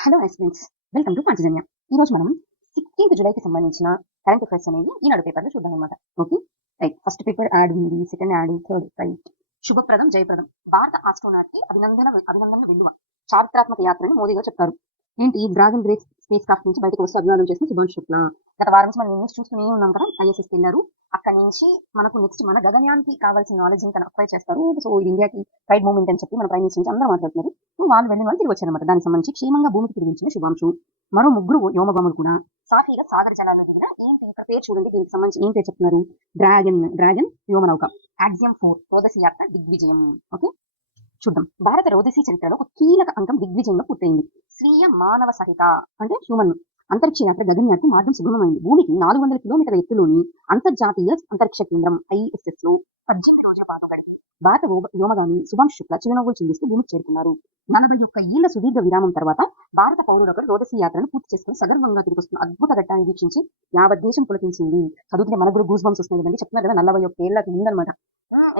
Hello friends, welcome to Panchajanya. ఈ రోజు మనం 16th జూలైకి సంబంధించిన కరెంట్ అఫైర్స్ అనేది ఈనాడు పేపర్లో చూద్దాం అనమాట. Okay, right. First paper ad ఉంది, సెకండ్ యాడ్, థర్డ్ రైట్. శుభప్రదం జయప్రదం. భారత ఆస్ట్రోనాట్ కి అభినందన విలువ. చారిత్రాత్మక యాత్రని మోదీ గారు చెప్తారు. ఏంటి, డ్రాగన్ గ్రేస్ స్పేస్ క్రాఫ్ట్ నుంచి బయటకు వస్తూ అభివాదం చేసిన శుభాంశు శుక్లా. గత వారం నుంచి మనం న్యూస్ చూస్తూనే ఉన్నాం కదా, ఐఎస్ఎస్ వెళ్ళారు. అక్కడ నుంచి మనకు నెక్స్ట్ మన గగన్యానికి కావాల్సిన నాలెడ్జ్ తను అక్వైర్ చేస్తారు. సో ఇది ఇండియాకి ప్రైడ్ మూమెంట్ అని చెప్పి మన ప్రైమ్ మినిస్టర్ నుంచి అందరూ మాట్లాడుతున్నారు. వాళ్ళు వెళ్ళిన వాళ్ళు తిరిగి వచ్చారనమాట. దానికి సంబంధించి క్షేమంగా భూమికి తిరిగించిన శుభాంశు. మరో ముగ్గురు వ్యోమగాములు కూడా సాఫీగా సాగర జలాలను దిగిన ఏంటి ఇక్కడ పేరు చూడండి. దీనికి సంబంధించి ఏం పేరు చెప్తున్నారు? డ్రాగన్ వ్యోమనౌక. యాక్సియం 4 రోదసి యాత్ర దిగ్విజయం. ఓకే, చూద్దాం. భారత రోదసి చరిత్రలో ఒక కీలక అంకం దిగ్విజయంగా పూర్తయింది. స్వీయ మానవ సహిత అంటే హ్యూమన్ అంతరిక్ష యాత్ర గగన్యానికి మార్గం సుగమమైంది. భూమికి 400 కిలోమీటర్ల ఎత్తులోని అంతర్జాతీయ అంతరిక్ష కేంద్రం ISS లో 18 రోజుల పాటు గడిపి భారత వ్యోమగామి శుభాంశు శుక్ల చిరునవ్వులు చిందిస్తూ భూమికి చేరుకున్నారు. 41 ఏళ్ల సుదీర్ఘ విరామం తర్వాత భారత పౌరుడొకరు రోదసి యాత్రను పూర్తి చేసుకుని సగర్వంగా తిరిగి వస్తున్న అద్భుత ఘట్టాన్ని వీక్షించి యావత్ దేశం పులకించింది. చదువుతుంటే మనకు కూడా గూస్ బంప్స్ వస్తున్నాయి కదండి. చెప్తున్నారు కదా, 41 ఏళ్ళకి ముందనమాట.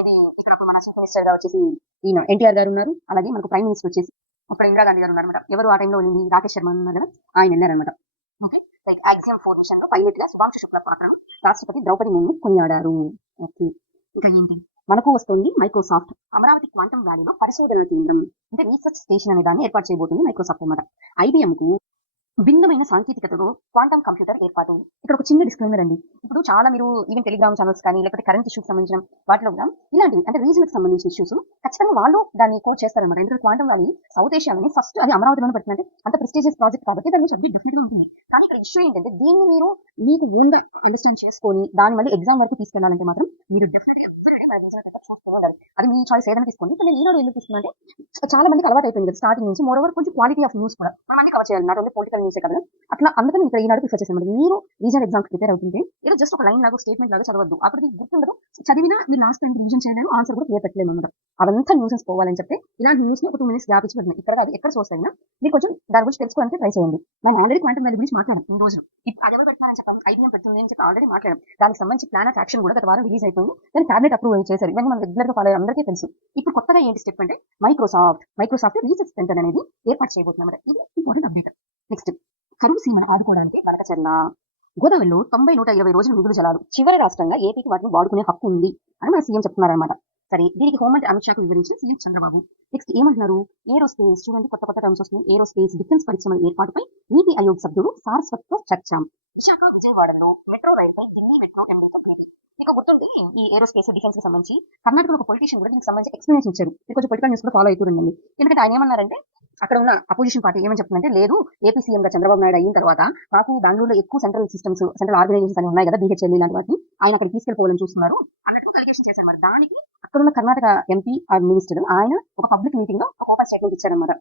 ఇది ఇక్కడ మన చీఫ్ మినిస్టర్ గా వచ్చేసి ఈయన ఎన్టీఆర్ గారు ఉన్నారు. అలాగే మనకు ప్రైమ్ మినిస్టర్ వచ్చేసి అప్పుడు ఇందిరాగాంధీ గారు ఉన్నారన్నమాట. ఎవరు ఆ టైంలో వెళ్ళింది? రాకేష్ శర్మ ఉన్నారు కదా, ఆయన వెళ్ళారనమాట. ఓకే, లైక్ యాక్సియం 4 మిషన్ లో పైలట్ గా శుభాంశు శుక్ల పాత్రను రాష్ట్రపతి ద్రౌపది ముర్ము కొనియాడారు. ఓకే, ఇంకా ఏంటి మనకు వస్తుంది? మైక్రోసాఫ్ట్ అమరావతి క్వాంటమ్ వ్యాలీలో పరిశోధన కేంద్రం అంటే రీసెర్చ్ స్టేషన్ అనే దాన్ని ఏర్పాటు చేయబోతుంది మైక్రోసాఫ్ట్ అన్నమాట. IBM కు భిన్నమైన సాంకేతికతతో క్వాంటమ్ కంప్యూటర్ ఏర్పాటు. ఇక్కడ ఒక చిన్న డిస్క్లైమర్ అండి. ఇప్పుడు చాలా మీరు ఈవెన్ టెలిగ్రామ్ ఛానల్స్ కానీ లేకపోతే కరెంట్ ఇష్యూకి సంబంధించిన వాటిలో కూడా ఇలాంటివి అంటే రీజన్కి సంబంధించిన ఇష్యూస్ ఖచ్చితంగా వాళ్ళు దాన్ని కోడ్ చేస్తారన్నమాట. ఎందుకంటే క్వాంటమ్ వ్యాలీ సౌత్ ఏషియాలోనే ఫస్ట్ అది అమరావతిలోనే పడుతుందంటే అంత ప్రెస్టీజియస్ ప్రాజెక్ట్ కాబట్టి దాని నుంచి డిఫరెంట్ గా ఉంటుంది. కానీ ఇక్కడ ఇష్యూ ఏంటంటే దీన్ని మీరు మీకు ఓన్ గా అండర్స్టాండ్ చేసుకొని దాన్ని మళ్ళీ ఎగ్జామ్ వరకు తీసుకెళ్లాలంటే మాత్రం మీరు డెఫినెట్గా అది మీ చాయిస్ ఏదైనా తీసుకోండి. ఇప్పుడు నేను ఈనాడు ఎందుకు తీసుకున్నా అంటే చాలా మందికి అలవాటు అయిపోయింది కదా స్టార్టింగ్ నుంచి. మోర్ ఓవర్ కొంచెం క్వాలిటీ ఆఫ్ న్యూస్ కూడా మనం అన్ని కవర్ చేయాలి, నాట్ ఓన్లీ పొలిటికల్ న్యూసే కదా. అట్లా అందుకని ఇక్కడ ఈనాడు ప్రిఫర్ చేసాను. మీరు రీజనల్ ఎగ్జామ్స్ ప్రిపేర్ అవుతుంటే ఏదో జస్ట్ ఒక లైన్ లాగా స్టేట్మెంట్ లాగా చదవద్దు. అప్పటికి గుర్తుండదు, చదివినా మీరు లాస్ట్ టైం రివిజన్ చేయలేము, ఆన్సర్ కూడా క్లియర్ పెట్టలేము అనమాట. అవంతా న్యూసెస్ పోవాలని చెప్పి ఇలాంటి న్యూస్ ని ఒక 2 minutes గ్యాప్ ఇచ్చి పెట్టిన ఇక్కడ కాదు ఎక్కడ సోర్స్ అయినా మీరు కొంచెం దాని గురించి తెలుసుకోవడానికి ట్రై చేయండి. నేను ఆల్రెడీ క్వాంటమ్ వాల్యూ గురించి మాట్లాడాను ఈ రోజు. అది ఎవరు పెడతారని చెప్పాను, IBM పెడుతుంది అని చెప్పి ఆల్రెడీ మాట్లాడాం. దానికి సంబంధించి ప్లాన్ ఆఫ్ యాక్షన్ కూడా గత వారం రిలీజ్ అయిపోయింది. దాన్ని క్యాబినెట్ అప్రూవ్ చేశారు. ఇవన్నీ మనం రెగ్యులర్ గా ఫాలో అయ్యే అందరికీ తెలుసు. ఇప్పుడు కొత్తగా ఏంటి స్టెప్ అంటే మైక్రోసాఫ్ట్ రీసెర్చ్ సెంటర్ అనేది ఏర్పాటు చేయబోతున్నమాట. ఇది ఇంపార్టెంట్ అప్డేట్. నెక్స్ట్, కరువు సీమను ఆదుకోవడానికి బనకచర్ల. గోదావరిలో 90-120 రోజుల మిగులు జలాలు. చివరి రాష్ట్రంగా ఏపీకి వాటిని వాడుకునే హక్కు ఉంది అని మన సీఎం చెప్తున్నారన్నమాట. సరే, దీనికి హోంమంత్రి అమిత్ షాకు వివరించిన సీఎం చంద్రబాబు. నెక్స్ట్ ఏమంటున్నారు? ఏరోస్పేస్ చూడండి, కొత్త టర్మ్స్ వస్తున్నాయి. ఏరోస్పేస్ డిఫెన్స్ పరిశ్రమల ఏర్పాటుపై నీతి ఆయోగ్ సభ్యుడు సారస్వత్తో చర్చ. విశాఖ విజయవాడలో మెట్రో రైల్పై ఢిల్లీ మెట్రో MD భేటీ. మీకు గుర్తుంది ఈ ఏరోస్పేస్ డిఫెన్స్ కి సంబంధించి కర్ణాటకలో ఒక పొలిటీషియన్ కూడా దీనికి సంబంధించి ఎక్స్ప్లెనేషన్ ఇచ్చారు. మీరు కొంచెం పొలిటికల్ న్యూస్ కూడా ఫాలో అవుతుండండి. ఎందుకంటే ఆయన ఏమన్నారంటే అక్కడ ఉన్న అపోజిషన్ పార్టీ ఏమని చెప్తుందంటే, లేదు ఏపీ సీఎం గా చంద్రబాబు నాయుడు అయిన తర్వాత నాకు బెంగళూరులో ఎక్కువ సెంట్రల్ ఆర్గనైజేషన్స్ అని ఉన్నాయి కదా, BHL ఇలాంటి వాటిని ఆయన అక్కడ తీసుకెళ్ళిపోవాలని చూస్తున్నారు అన్నట్టు అలిగేషన్ చేశారు. మరి దానికి అక్కడ ఉన్న కర్ణాటక MP మినిస్టర్ ఆయన ఒక పబ్లిక్ మీటింగ్ లో ఒక ఓపెన్ స్టేట్మెంట్ ఇచ్చారన్నమాట.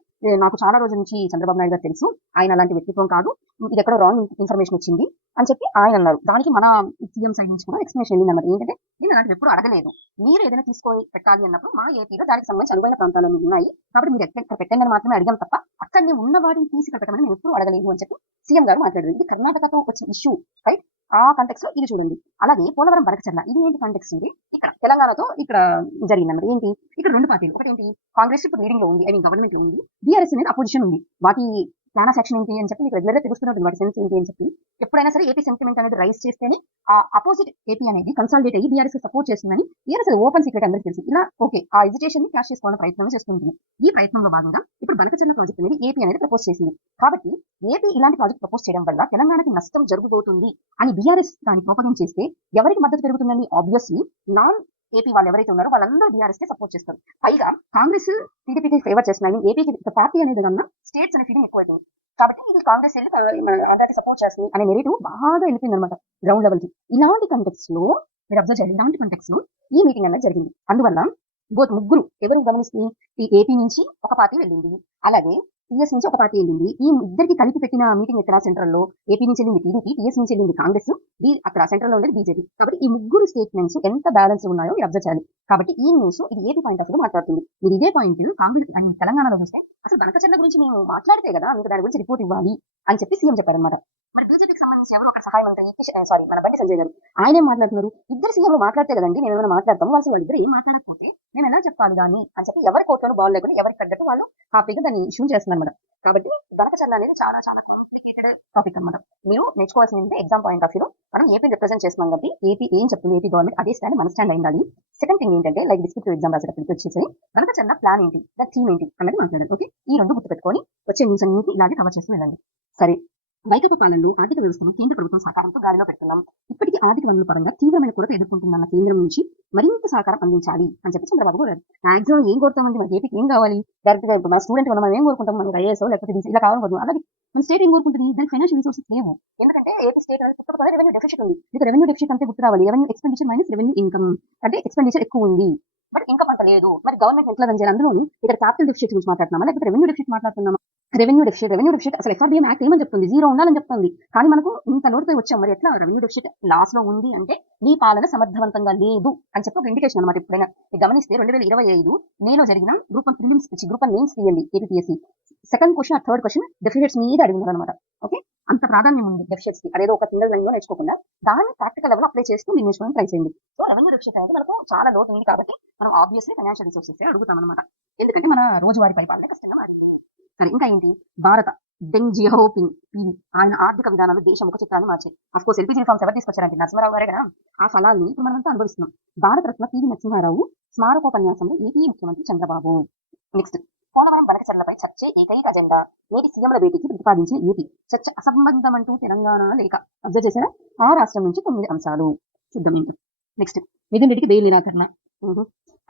నాకు చాలా రోజుల నుంచి చంద్రబాబు నాయుడు గారు తెలుసు, ఆయన అలాంటి వ్యక్తిత్వం కాదు, ఇది ఎక్కడో రాంగ్ ఇన్ఫర్మేషన్ వచ్చింది అని చెప్పి ఆయన అన్నారు. దానికి మన సీఎం సైడ్ నుంచి కూడా ఎక్స్ప్లెనేషన్ వెళ్ళిందన్నమాట. ఏంటంటే నేను అలాంటివి ఎప్పుడు అడగలేదు, మీరు ఏదైనా తీసుకొని పెట్టాలి అన్నప్పుడు మా ఏపీలో దానికి సంబంధించి అనువైన ప్రాంతాలు ఉన్నాయి కాబట్టి మీరు ఎక్కడ పెట్టండి అని మాత్రమే అడిగాం తప్ప అక్కడ ఉన్న వాటిని తీసి పెట్టమని నేను ఎప్పుడు అడగలేదు అని చెప్పి సీఎం గారు మాట్లాడారు. ఇది కర్ణాటకతో వచ్చిన ఇష్యూ రైట్. ఆ కాంటెక్స్ లో ఇది చూడండి. అలాగే పోలవరం బనకచర్ల, ఇది ఏంటి కాంటెక్స్ ఉంది? ఇక్కడ తెలంగాణతో ఇక్కడ జరిగిందన్నమాట. ఏంటి, ఇక్కడ 2 పార్టీలు, ఒకటి ఏంటి కాంగ్రెస్ ఇప్పుడు లీడింగ్ లో ఉంది, గవర్నమెంట్ లో ఉంది, BRS అనేది అపోజిషన్ ఉంది. వాటి ప్లాన్ ఆఫ్ యాక్షన్ ఏంటి అని చెప్పి మీకు రెగ్యులర్ గా తెలుస్తున్నట్టు వాటి సెన్స్ ఏంటి అని చెప్పి ఎప్పుడైనా సరే ఏపీ సెంటిమెంట్ అనేది రైజ్ చేస్తేనే ఆ అపోజిట్ ఏపీ అనేది కన్సాలిడేట్ అయ్యి BRS సపోర్ట్ చేస్తుందని BRS ఓపెన్ సీక్రెట్ అందరికీ తెలుసు. ఇలా ఓకే ఆ ఎజిటేషన్ ని క్యాష్ చేసుకోవాలని ప్రయత్నం చేస్తుంటుంది. ఈ ప్రయత్నంలో భాగంగా ఇప్పుడు బనకచర్ల ప్రాజెక్ట్ అనేది ఏపీ అనేది ప్రపోజ్ చేసింది. కాబట్టి ఏపీ ఇలాంటి ప్రాజెక్ట్ ప్రపోజ్ చేయడం వల్ల తెలంగాణకి నష్టం జరుగుతోంది అని BRS దాన్ని ప్రోపగేట్ చేస్తే ఎవరికి మద్దతు పెరుగుతుందని ఆబ్వియస్లీ నాన్ ఏపీ వాళ్ళు ఎవరైతే ఉన్నారో వాళ్ళందరూ BRS కి సపోర్ట్ చేస్తారు. పైగా కాంగ్రెస్ టీడీపీకి ఫేవర్ చేస్తున్నాయి, ఏపీకి పార్టీ అనేది కన్నా స్టేట్స్ అనే ఫీలింగ్ ఎక్కువైపోయింది. కాబట్టి ఇది కాంగ్రెస్ వెళ్ళి ఆంధ్రాకి సపోర్ట్ చేస్తుంది అనే నెరేటివ్ బాగా వెళ్ళిపోయింది అనమాట గ్రౌండ్ లెవెల్ కి. ఇలాంటి కంటెక్స్ లో మీరు అబ్జర్వ్ చేయాలి, ఇలాంటి కంటెక్స్ లో ఈ మీటింగ్ అనేది జరిగింది. అందువల్ల ముగ్గురు ఎవరు గమనిస్తే ఈ ఏపీ నుంచి ఒక పార్టీ వెళ్ళింది, అలాగే టీఎస్ నుంచి ఒక పార్టీ వెళ్ళింది. ఈ ఇద్దరికి కలిపి పెట్టిన మీటింగ్ ఎక్కడ సెంట్రల్ లో ఏపీ నుంచి వెళ్ళింది టీడీపీ, టీఎస్ నుంచి వెళ్ళింది కాంగ్రెస్, అక్కడ సెంట్రల్ లో ఉండేది BJP. కాబట్టి ఈ ముగ్గురు స్టేట్మెంట్స్ ఎంత బ్యాలెన్స్ ఉన్నాయో మీరు అబ్జర్వ్ చేయాలి. కాబట్టి ఈ న్యూస్ ఇది ఏపీ పాయింట్ ఆఫ్ వ్యూ మాట్లాడుతుంది. మీరు ఇదే పాయింట్ కాంగ్రెస్ తెలంగాణలో చూస్తే అసలు బనకచర్ల గురించి మేము మాట్లాడితే కదా మీకు దాని గురించి రిపోర్ట్ ఇవ్వాలి అని చెప్పి సీఎం చెప్పారన్నమాట. మరి బీజేపీకి సంబంధించి ఎవరు ఒక సహాయ మంత్రి మన బండి సంజయ్ గారు ఆయన ఏం మాట్లాడుతున్నారు? ఇద్దరు సీఎంలు మాట్లాడితే కదండి మేము ఏమైనా మాట్లాడతాము, వాళ్ళిద్దరు ఏం మాట్లాడకపోతే మేము ఎలా చెప్పాలి దాన్ని అని చెప్పి ఎవరి కోర్టులో బాల్ లేకుండా ఎవరికి తగ్గట్టు వాళ్ళు హ్యాపీగా దాన్ని ఇష్యూ చేస్తున్నారు. కాబట్టి గణకచరణ అనేది చాలా చాలా కాంప్లికేటెడ్ టాపిక్ అనమాట. మీరు నేర్చుకోవాల్సింది ఎగ్జామ్ పాయింట్ ఆఫ్ వ్యూలో మనం ఏపీ రిప్రజెంట్ చేస్తున్నాం కాబట్టి ఏపీ ఏం చెప్తుంది, ఏపీ గవర్నమెంట్ అదే స్టాండ్ మన స్టాండ్ అయింది. సెకండ్ థింగ్ ఏంటంటే లైక్ డిస్క్రిప్టివ్ ఎగ్జామ్ రాసేటప్పటికి వచ్చేసి గణకచరణ ప్లాన్ ఏంటి, దాని థీమ్ ఏంటి అన్నది మాట్లాడాలి. ఓకే, ఈ రెండు గుర్తుపెట్టుకొని వచ్చే న్యూస్ అన్నింటి ఇలాగే కవర్ చేస్తూ వెళ్ళండి. సరే, వైకల్ప పాలనలో ఆర్థిక వ్యవస్థను కేంద్ర ప్రభుత్వం సహకారంతో గాలిలో పెడుతున్నాం. ఇప్పటికీ ఆర్థిక వనరుల పరంగా తీవ్రమైన కొరత ఎదుర్కొంటున్న కేంద్రం నుంచి మరింత సహకారం అందించాలి అని చెప్పి చంద్రబాబు కోరారు. మాక్సిమం ఏం కోరుతామండి, మన ఏపీకి ఏం కావాలి, డైరెక్ట్ గా ఇప్పుడు మన స్టూడెంట్ మనం ఏం కోరుకుంటాం, మనకి ఐఏఎస్ లేకపోతే DC ఇలా కావాలి. అలాగే మన స్టేట్ ఏం కోరుకుంటుంది, దానికి ఫైనాన్షియల్ రిసోర్సెస్ లేవు. ఎందుకంటే ఏపీ స్టేట్ పుట్టుకతోనే రెవెన్యూ డెఫిసిట్ ఉంది. మీకు రెవెన్యూ డెఫిసిట్ అంటే గుర్తు రావాలి, revenue expenditure minus revenue income, అంటే ఎక్స్పెండిచర్ ఎక్కువ ఉంది బట్ ఇన్కమ్ అంత లేదు. మరి గవర్నమెంట్ ఎట్లా రన్ చేయాలి, అందులో ఇక్కడ క్యాపిటల్ డెఫిసిట్ గురించి మాట్లాడుతున్నామా లేకపోతే రెవెన్యూ డెఫిసిట్ మాట్లాడుతున్నామా? రెవెన్యూ డెఫిసిట్ అసలు FRDM యాక్ట్ ఏమని చెప్తుంది, జీరో ఉండాలని చెప్తుంది. కానీ మనకు ఇంత లోటుపై వచ్చాం, మరి ఎట్లా రెవెన్యూ డెఫిసిట్ లాస్ లో ఉంది అంటే నీ పాలన సమర్థవంతంగా లేదు అని చెప్పి ఒక ఇండికేషన్ అనమాట. ఎప్పుడైనా మీరు గమనిస్తే 2025 మేలో జరిగిన group one prelims group one mains తీయండి APSC, second question third question deficits మీద అడిగినారు అనమాట. ఓకే, అంత ప్రాధాన్యం ఉంది డెఫిసిట్స్ కి, అదేదో ఒక సింగిల్ లైన్ లో నేర్చుకోకుండా దాన్ని ప్రాక్టికల్ లెవెల్ అప్లై చేస్తూ మీరు నేర్చుకోవడం ట్రై చేయండి. సో రెవెన్యూ డెఫిసిట్ అనేది మనకు చాలా లోటు ఉంది కాబట్టి మనం ఆబ్వియస్లీ ఫైనాన్షియల్ రిసోర్సెస్ అడుగుతాం అనమాట. ఎందుకంటే మన రోజువారీ పరిపాలన కష్టంగా మారింది. సరే, ఇంకా ఏంటి, భారత డెంగ్ జియాఓపింగ్ ఆయన ఆర్థిక విధానాలు దేశ ముఖ చిత్రాన్ని మార్చాయి. అఫ్కోర్స్ ఎల్పీజీ రిఫార్మ్స్ ఎవరు తీసుకొచ్చారంటే నరసింహారావు గారే కదా, ఆ ఫలాన్ని ఇప్పుడు మనమంతా అనుభవిస్తున్నాం. భారత రత్న పివి నరసింహారావు స్మారకోపన్యాసంలో ఏపీ ముఖ్యమంత్రి చంద్రబాబు. నెక్స్ట్, పోలవరం బనకచర్లపై చర్చే ఏకైక అజెండా, నేటి సీఎంల భేటీకి ప్రతిపాదించిన ఏపీ, చర్చ అసంబద్ధం అంటూ తెలంగాణ లేఖ. అబ్జర్వ్ చేశారా, ఆ రాష్ట్రం నుంచి 9 అంశాలు చూద్దాం. నెక్స్ట్, మిథున్ రెడ్డికి బెయిల్ నిరాకరణ.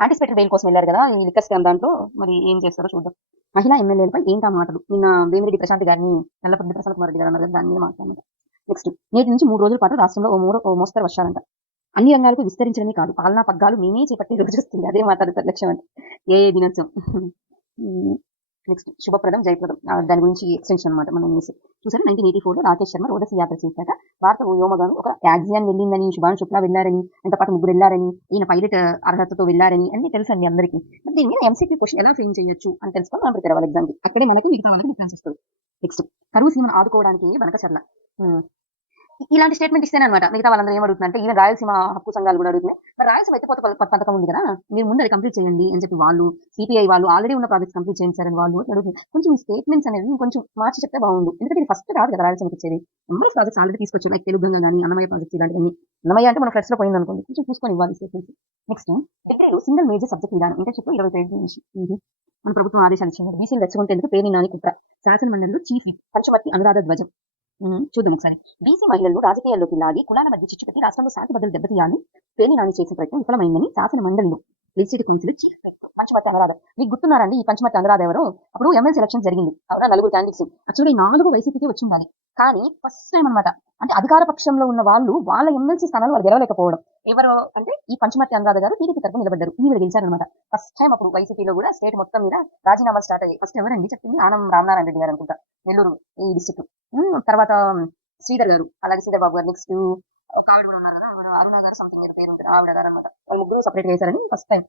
యాంటిసిపేటెడ్ బెయిల్ కోసం వెళ్ళారు కదా ఈ లిక్కర్ స్కామ్, దాంట్లో మరి ఏం చేస్తారో చూద్దాం. మహిళా ఎమ్మెల్యేలపై ఏంటా మాటలు, నిన్న వేమిరెడ్డి ప్రశాంత్ గారిని నల్లపరెడ్డి ప్రశాంత్ కుమార్ రెడ్డి గారు అన్నారు కదా, దాని మీద మాట్లాడారు. నెక్స్ట్, నేటి నుంచి 3 రోజుల పాటు రాష్ట్రంలో ఓ మోస్తరు వర్షాలంట. అన్ని రంగాలకు విస్తరించడమే కాదు, పాలనా పగ్గాలు మేమే చేపట్టే రోజు వస్తుంది, అదే మాట్లాడుతారు లక్ష్యం అంటే ఏ దినోత్సవం. నెక్స్ట్, శుభప్రదం జయప్రదం, దాని గురించి ఎక్స్టెన్షన్ అనమాట. మనం చూసారు 1984లో రాకేష్ శర్మ రోదసి యాత్ర చేశాక భారత వ్యోమగామి ఒక యాక్సియాన్ వెళ్ళిందని, శుభాన్ శుక్లా వెళ్ళారని, అంత పాటు 3 వెళ్ళారని, ఈయన పైలట్ అర్హతతో వెళ్ళారని అన్ని తెలుసండి అందరికీ. మరి దీని మీద MCQ క్వశ్చన్ ఎలా ఫ్రేమ్ చేయొచ్చు అని తెలుసుకొని మనం ప్రిపేర్ అవ్వాలి ఎగ్జామ్కి, అక్కడే మనకి మిగతా వాళ్ళకి డిఫరెన్స్ వస్తుంది. నెక్స్ట్, కరువు సీమను ఆదుకోవడానికి బనకచర్ల. ఇలాంటి స్టేట్మెంట్ ఇస్తేనే అనమాట మిగతా వాళ్ళందరూ ఏం అడుగుతుందంటే, ఈవెన్ రాయలసీమ హక్కు సంఘాలు కూడా అడుగుతున్నాయి, మరి రాయలసీమ ఎత్తిపోత పథకం ఉంది కదా, మీరు ముందు అది కంప్లీట్ చేయండి అని చెప్పి వాళ్ళు, CPI వాళ్ళు ఆల్రెడీ ఉన్న ప్రాజెక్ట్స్ కంప్లీట్ చేయించారని వాళ్ళు అడుగుతున్నారు. కొంచెం ఈ స్టేట్మెంట్స్ అనేది కొంచెం మార్చి చెప్తే బాగుండు, ఎందుకంటే ఇది ఫస్ట్ రాదు కదా రాయలసీమకి ఇచ్చేది. నెంబర్ ఆఫ్ ప్రాజెక్ట్స్ ఆల్రెడీ తీసుకొచ్చారు, లైక్ తెలుగుగా కానీ అన్నమయ్య ప్రాజెక్ట్స్ ఇలాంటివన్నీ. అన్నమయ్య అంటే మన ఫ్రెండ్స్ లో పోయింది అనుకోండి, కొంచెం చూసుకొని ఇవ్వాలి స్టేట్మెంట్స్. నెక్స్ట్, డిగ్రీలో సింగిల్ మేజర్ సబ్జెక్ట్ విధానం, ఇంటర్న్షిప్ 20 నుంచి మన ప్రభుత్వం ఆదేశాలు ఇచ్చింది. బీసీలు రెచ్చగొట్టేందుకు పేర్ని నాని కుట్ర, శాసన మండలిలో చీఫ్ విప్ పంచమర్తి అనురాధ ధ్వజం. చూద్దాం ఒకసారి. బీసీ మహిళలను రాజకీయాల్లోకి లాగి కులాల మధ్య చిచ్చు పెట్టి రాష్ట్రంలో శాంతి భద్రతలు దెబ్బతీయాలని పేర్ని నాని చేసిన ప్రయత్నం విఫలమైందని శాసన మండలిలో legislative council chief whip Panchamarthi Anuradha. మీకు గుర్తున్నారండి ఈ పంచమర్తి అనురాధ ఎవరో? అప్పుడు ఎమ్మెల్సీ ఎలక్షన్ జరిగింది, అవునా, 4 క్యాండిడేట్స్, యాక్చువల్లీ 4 వైసీపీకి వచ్చి ఉండాలి. కానీ ఫస్ట్ టైం అనమాట, అంటే అధికార పక్షంలో ఉన్న వాళ్ళు వాళ్ళ ఎమ్మెల్సీ స్థానాలు వాళ్ళు గెలవలేకపోవడం. ఎవరు అంటే ఈ పంచమర్తి అనురాధ గారు టీడీపీ తరఫున నిలబడ్డారు, ఈవిడ గెలిచారనమాట. ఫస్ట్ టైం అప్పుడు వైసీపీలో కూడా స్టేట్ మొత్తం మీద రాజీనామాలు స్టార్ట్ అయ్యాయి. ఫస్ట్ ఎవరండి చెప్పింది, ఆనం రామనారాయణ రెడ్డి గారు అనుకుంటా, నెల్లూరు ఈ డిస్ట్రిక్ట్. తర్వాత శ్రీధర్ గారు, అలాగే శ్రీధర్ బాబు గారు. నెక్స్ట్ ఒక ఆవిడ కూడా ఉన్నారు కదా, ఆవిడ అరుణ గారు సంథింగ్ ఏదో పేరు ఉంటుంది, ఆవిడ గారు అనమాట. వాళ్ళు ముగ్గురు సపరేట్ చేశారని ఫస్ట్ టైం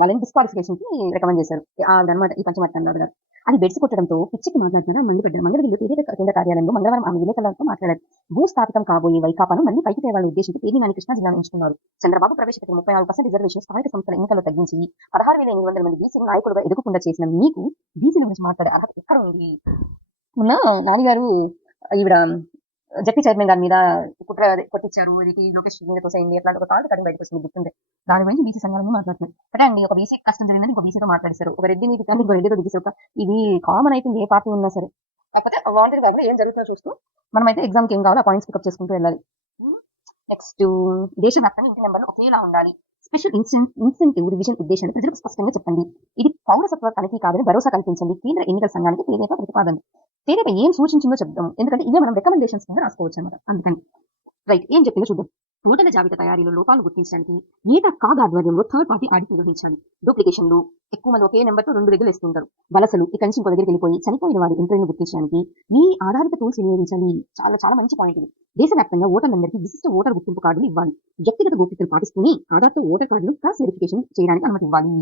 వాళ్ళని డిస్క్వాలిఫికేషన్ కి రికమెండ్ చేశారు ఆవిడ అనమాట, ఈ పంచమర్తి అనురాధ గారు. అది బెడ్స్ కొట్టడంతో పిచ్చికి మాట్లాడుతున్నారు మండిపడ్డారు. మంగళగిరిలో టీడీపీ కేంద్ర కార్యాలయంలో మంగళవారం ఆమె విలేకరులతో మాట్లాడారు. భూస్థాపితం కాబోయే వైకాపాను మళ్ళీ పైకి తేవాలని ఉద్దేశించి పేర్ని నాని కృష్ణా జిల్లాను ఎంచుకున్నారు. చంద్రబాబు ప్రవేశపెట్టిన 34% రిజర్వేషన్ స్థానిక సంస్థల ఎన్నికల్లో తగ్గించి 16,800 మంది బీసీలు నాయకులుగా ఎదుగుకుండా చేసిన మీకు బీసీల గురించి మాట్లాడే అర్హత ఎక్కడ ఉంది? మొన్న నానిగారు ఈవిడ జడ్పీ చైర్మన్ గారి మీద కుట్ర కొట్టించారు, ఇది లోకేష్ మీద తోసైంది, అట్లాంటి ఒక కాల్ కటింగ్ బయటకు వస్తుంది గుర్తుంటే. దాని గురించి బీసీ సంఘాలను మాట్లాడుతున్నారు. అంటే అండి, ఒక బీసీ కష్టం జరిగిందని ఇంకో బీసీతో మాట్లాడేశారు, ఒక రెడ్డిని ఇంకో రెడ్డితో దిగేసారు. ఇది కామన్ అయిపోయింది ఏ పార్టీ ఉన్నా సరే. కాకపోతే వాంటెడ్ కాకుండా ఏం జరుగుతుందో చూస్తూ మనమైతే ఎగ్జామ్కి ఏం కావాలో ఆ పాయింట్స్ పికప్ చేసుకుంటూ వెళ్ళాలి. నెక్స్ట్, దేశవ్యాప్తంగా ఇంటి నెంబర్లు ఒకేలా ఉండాలి. స్పెషల్ ఇన్సెంటివ్ రివిజన్ ఉద్దేశాన్ని ప్రజలకు స్పష్టంగా చెప్పండి. ఇది పౌరసత్వ తనిఖీ కాదని భరోసా కల్పించండి. కేంద్ర ఎన్నికల సంఘానికి తేలిక ప్రతిపాదన. తేలిక ఏం సూచించిందో చెప్దాం, ఎందుకంటే ఇవే మనం రికమెండేషన్స్ కింద రాసుకోవచ్చు అనమాట. అందుకని రైట్, ఏం చెప్పిందో చూద్దాం. ఓటర్ల జాబితా తయారీలో లోపాలను గుర్తించడానికి ఏటా కాగ్ ఆధ్వర్యంలో థర్డ్ పార్టీ ఆడిట్ నిర్వహించాలి. డూప్లికేషన్లు, ఎక్కువ మంది ఒకే నెంబర్తో 2 దగ్గర వేస్తుంటారు. వలసలు, ఇక్కడి నుంచి ఇంకో దగ్గరికి వెళ్ళిపోయి చనిపోయిన వారి ఎంట్రీలను గుర్తించడానికి ఈ ఆధారిత టూల్స్ వినియోగించాలి. చాలా చాలా మంచి పాయింట్ ఇది. దేశవ్యాప్తంగా ఓటర్లందరికీ విశిష్ట ఓటర్ గుర్తింపు కార్డులు ఇవ్వాలి. వ్యక్తిగత గోప్యతలు పాటిస్తూనే ఆధార్తో ఓటర్ కార్డులు క్రాస్ వెరిఫికేషన్ చేయడానికి అనుమతి ఇవ్వాలి.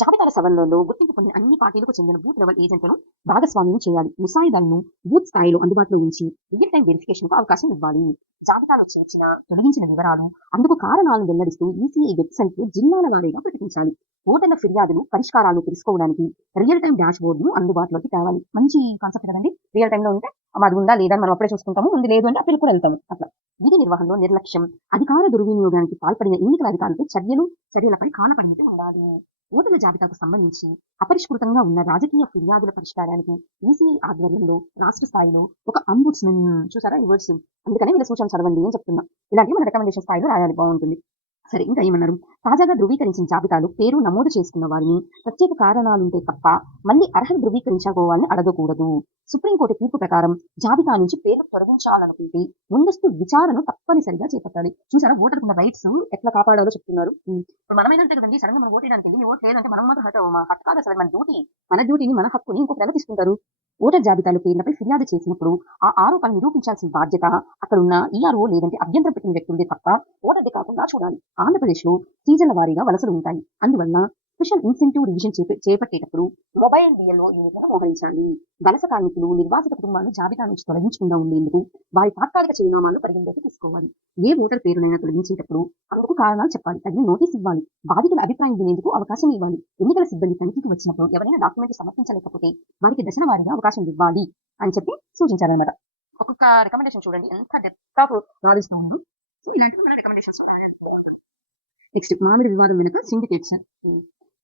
జాబితాల సవరణలో గుర్తింపు పొందిన అన్ని పార్టీలకు చెందిన బూత్ లెవెల్ ఏజెంట్లను భాగస్వామ్యం చేయాలి. ముసాయిదాలను బూత్ స్థాయిలో అందుబాటులో ఉంచి రియల్ టైం వెరిఫికేషన్ కు అవకాశం ఇవ్వాలి. జాబితాలో చేర్చిన, తొలగించిన వివరాలు, అందుకు కారణాలను వెల్లడిస్తూ ECI వెబ్సైట్ లో జిల్లాల వారీగా ప్రకటించాలి. ఓటర్ల ఫిర్యాదులు పరిష్కారాలు తెలుసుకోవడానికి రియల్ టైం డాష్ బోర్డ్ ను అందుబాటులోకి తేవాలి. మంచి కాన్సెప్ట్ కదండి. రియల్ టైంలో ఉంటే అది ఉందా లేదా అని మనం అప్పుడే చూసుకుంటాము, ఉంది లేదు అంటే అప్పటికి కూడా వెళ్తాము. అట్లా విధి నిర్వహణలో నిర్లక్ష్యం, అధికార దుర్వినియోగానికి పాల్పడిన ఎన్నికల అధికారులపై చర్యలపై కాల పరిమితి ఉండాలి. ఓటర్ల జాబితాకు సంబంధించి అపరిష్కృతంగా ఉన్న రాజకీయ ఫిర్యాదుల పరిష్కారానికి ఈసీఐ ఆధ్వర్యంలో రాష్ట్ర స్థాయిలో ఒక అంబుడ్స్మన్, చూసారా ఈ వర్డ్స్, అందుకనే వీళ్ళ సూచన చదవండి అని చెప్తున్నా. ఇలాంటివి మన రికమెండేషన్ స్థాయిలో రాయాలి, బాగుంటుంది. సరే, ఇంకా ఏమన్నారు? తాజాగా ధృవీకరించిన జాబితాలో పేరు నమోదు చేసుకున్న వారిని ప్రత్యేక కారణాలుంటే తప్ప మళ్ళీ అర్హత ధృవీకరించుకోవాలని అడగకూడదు. సుప్రీంకోర్టు తీర్పు ప్రకారం జాబితా నుంచి పేర్లు తొలగించాలనుకుంటే ముందస్తు విచారణ తప్పనిసరిగా చేపట్టాలి. చూసారా ఓటర్కున్న రైట్స్ ఎట్లా కాపాడాలో చెప్తున్నారు. ఇప్పుడు మనం ఏంటంటే కదండి, సడన్ గా మనం ఓటు వేయడానికి వెళ్ళి మీ ఓటు లేదంటే మనం మాత్రం హక్కు కాదు అసలు, మన డ్యూటీని మన హక్కుని ఇంకొక ఎలా తీసుకుంటారు. ఓటర్ జాబితాలో పేర్లపై ఫిర్యాదు చేసినప్పుడు ఆ ఆరోపణ నిరూపించాల్సిన బాధ్యత అక్కడున్న ఈఆర్ఓ లేదంటే అభ్యంతరం పెట్టిన వ్యక్తులదే తప్ప ఓటర్ది కాకుండా చూడాలి. ఆంధ్రప్రదేశ్ లో సీజన్ల వారీగా వలసలు ఉంటాయి. అందువల్ల స్పెషల్ ఇన్సెంటివ్ రివిజన్ చేపట్టేటప్పుడు మొబైల్ బిఎల్ఓ యూనిట్లను మోహరించాలి. వలస కార్మికులు, నిర్వాసిత కుటుంబాలు జాబితా నుంచి తొలగించకుండా ఉండేందుకు వారి తాత్కాలిక చిరునామాలను పరిగణలోకి తీసుకోవాలి. ఏ ఓటర్ పేరునైనా తొలగించేటప్పుడు అందుకు కారణాలు చెప్పాలి, తగిన నోటీస్ ఇవ్వాలి, బాధితుల అభిప్రాయం వినేందుకు అవకాశం ఇవ్వాలి. ఎన్నికల సిబ్బంది తనిఖీకి వచ్చినప్పుడు ఎవరైనా డాక్యుమెంట్ సమర్పించలేకపోతే వారికి దశల వారీగా అవకాశం ఇవ్వాలి అని చెప్పి సూచించారనమాట. ఒక్కొక్క రికమెండేషన్ చూడండి ఎంత డెప్త్ ఆఫ్ నాలెడ్జ్ తో ఉందో. సో ఇలాంటివి మన రికమెండేషన్స్. నెక్స్ట్, మామిడి వివాదం వెనుక సిండికేట్స్.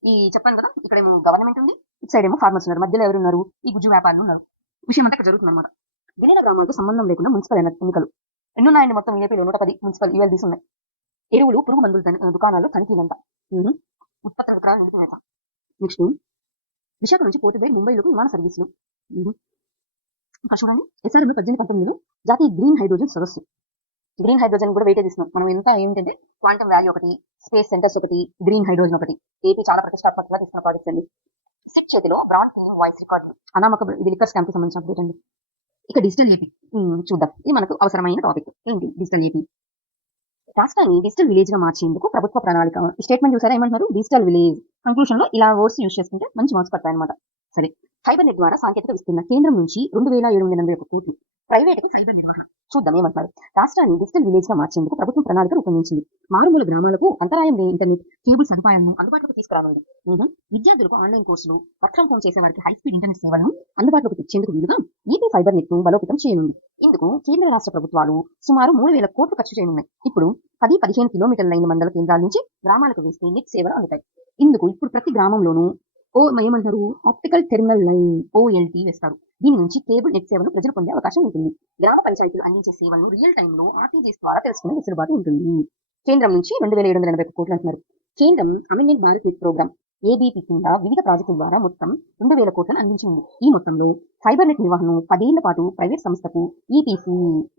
ఈ చెప్పాను కదా, ఇక్కడేమో గవర్నమెంట్ ఉంది, ఇటు సైడ్ ఏమో ఫార్మర్స్ ఉన్నారు, మధ్యలో ఎవరున్నారు? ఈ గుజ్జు వ్యాపారులు ఉన్నారు. విషయం అంతా ఇక్కడ జరుగుతుంది అనమాట. విలీన గ్రామాలకు సంబంధం లేకుండా మున్సిపల్ ఎన్నికలు ఎన్నున్నాయండి? మొత్తం ఏపీలో 110 మున్సిపల్ యూఎల్డీస్ ఉన్నాయి. ఎరువులు, పురుగు మందుల దుకాణాల్లో తనిఖీలంట. ఉత్పత్తుల విక్రయాలు నిలిపివేత. నెక్స్ట్, విశాఖ నుంచి పోర్టుబేర్ ముంబైలోకి విమాన సర్వీసులు. చూడండి, SRM 18-19 జాతీయ గ్రీన్ హైడ్రోజన్ సదస్సు. గ్రీన్ హైడ్రోజన్ కూడా వెయిటేజ్ ఇస్తున్నాం మనం. ఎంత ఏంటంటే క్వాంటమ్ వాల్యూ ఒకటి, స్పేస్ సెంటర్స్ ఒకటి, గ్రీన్ హైడ్రోజన్ ఒకటి. ఏపీ చాలా ప్రతిష్టాత్మకంగా తీసుకున్న ప్రాజెక్ట్స్ అండి. సిట్ చేతిలో బ్రాండ్ వాయిస్ రికార్డు అనామక, ఇది లిక్కర్ స్కామ్ కి సంబంధించిన అప్డేట్ అండి. ఇక డిజిటల్ ఏపీ చూద్దాం. ఇది మనకు అవసరమైన టాపిక్. ఏంటి డిజిటల్ ఏపీ? రాష్ట్రాన్ని డిజిటల్ విలేజ్ గా మార్చేందుకు ప్రభుత్వ ప్రణాళిక. ఈ స్టేట్మెంట్ చూసారా ఏమంటున్నారు? Digital village. కంక్లూషన్ లో ఇలా వర్డ్స్ యూజ్ చేసుకుంటే మంచి మార్క్స్ పడతాయి అనమాట. సరే, ఫైబర్ నెట్ ద్వారా సాంకేతిక విస్తరణ. కేంద్రం నుంచి 2781 కోట్లు, ప్రైవేటుకు ఫైబర్ నిర్వహణ. చూద్దాం ఏమంటారు. రాష్ట్రాన్ని డిజిటల్ విలేజ్ గా మార్చేందుకు ప్రభుత్వం ప్రణాళిక రూపొందించింది. మారుమూల గ్రామాలకు అంతరాయం లేని ఇంటర్నెట్ కేబుల్ సదుపాయాలను అందుబాటులోకి తీసుకురానుంది. విద్యార్థులకు ఆన్లైన్ కోర్సులు, వర్క్ ఫ్రం హోమ్ చేసే వారికి హై స్పీడ్ ఇంటర్నెట్ సేవలను అందుబాటులోకి తెచ్చేందుకు వీలుగా ఈపీ ఫైబర్ నెట్ ను బలోపేతం చేయనుంది. ఇందుకు కేంద్ర రాష్ట్ర ప్రభుత్వాలు సుమారు 3000 కోట్లు ఖర్చు చేయనున్నాయి. ఇప్పుడు 10-15 కిలోమీటర్ల లైన్ మండల కేంద్రాల నుంచి గ్రామాలకు వేస్తే నెట్ సేవలు అందుతాయి. ఇందుకు ఇప్పుడు ప్రతి గ్రామంలోనూ ఏమంటారు, ఆప్టికల్ టెర్మినల్ లైన్ OLT వేస్తారు. దీని నుంచి కేబుల్ నెట్ సేవలు ప్రజలు పొందే అవకాశం ఉంటుంది. గ్రామ పంచాయతీలు అందించే సేవలను రియల్ టైంలో RTGS ద్వారా తెలుసుకునే వెసులుబాటు ఉంటుంది. కేంద్రం నుంచి 2781 కోట్లు అంటున్నారు. కేంద్రం amendment Bharat net programme ABP కింద వివిధ ప్రాజెక్టుల ద్వారా మొత్తం 2000 కోట్లను అందించింది. ఈ మొత్తంలో ఫైబర్ నెట్ నిర్వహణను 10 ఏళ్ల పాటు ప్రైవేట్ సంస్థకు EPC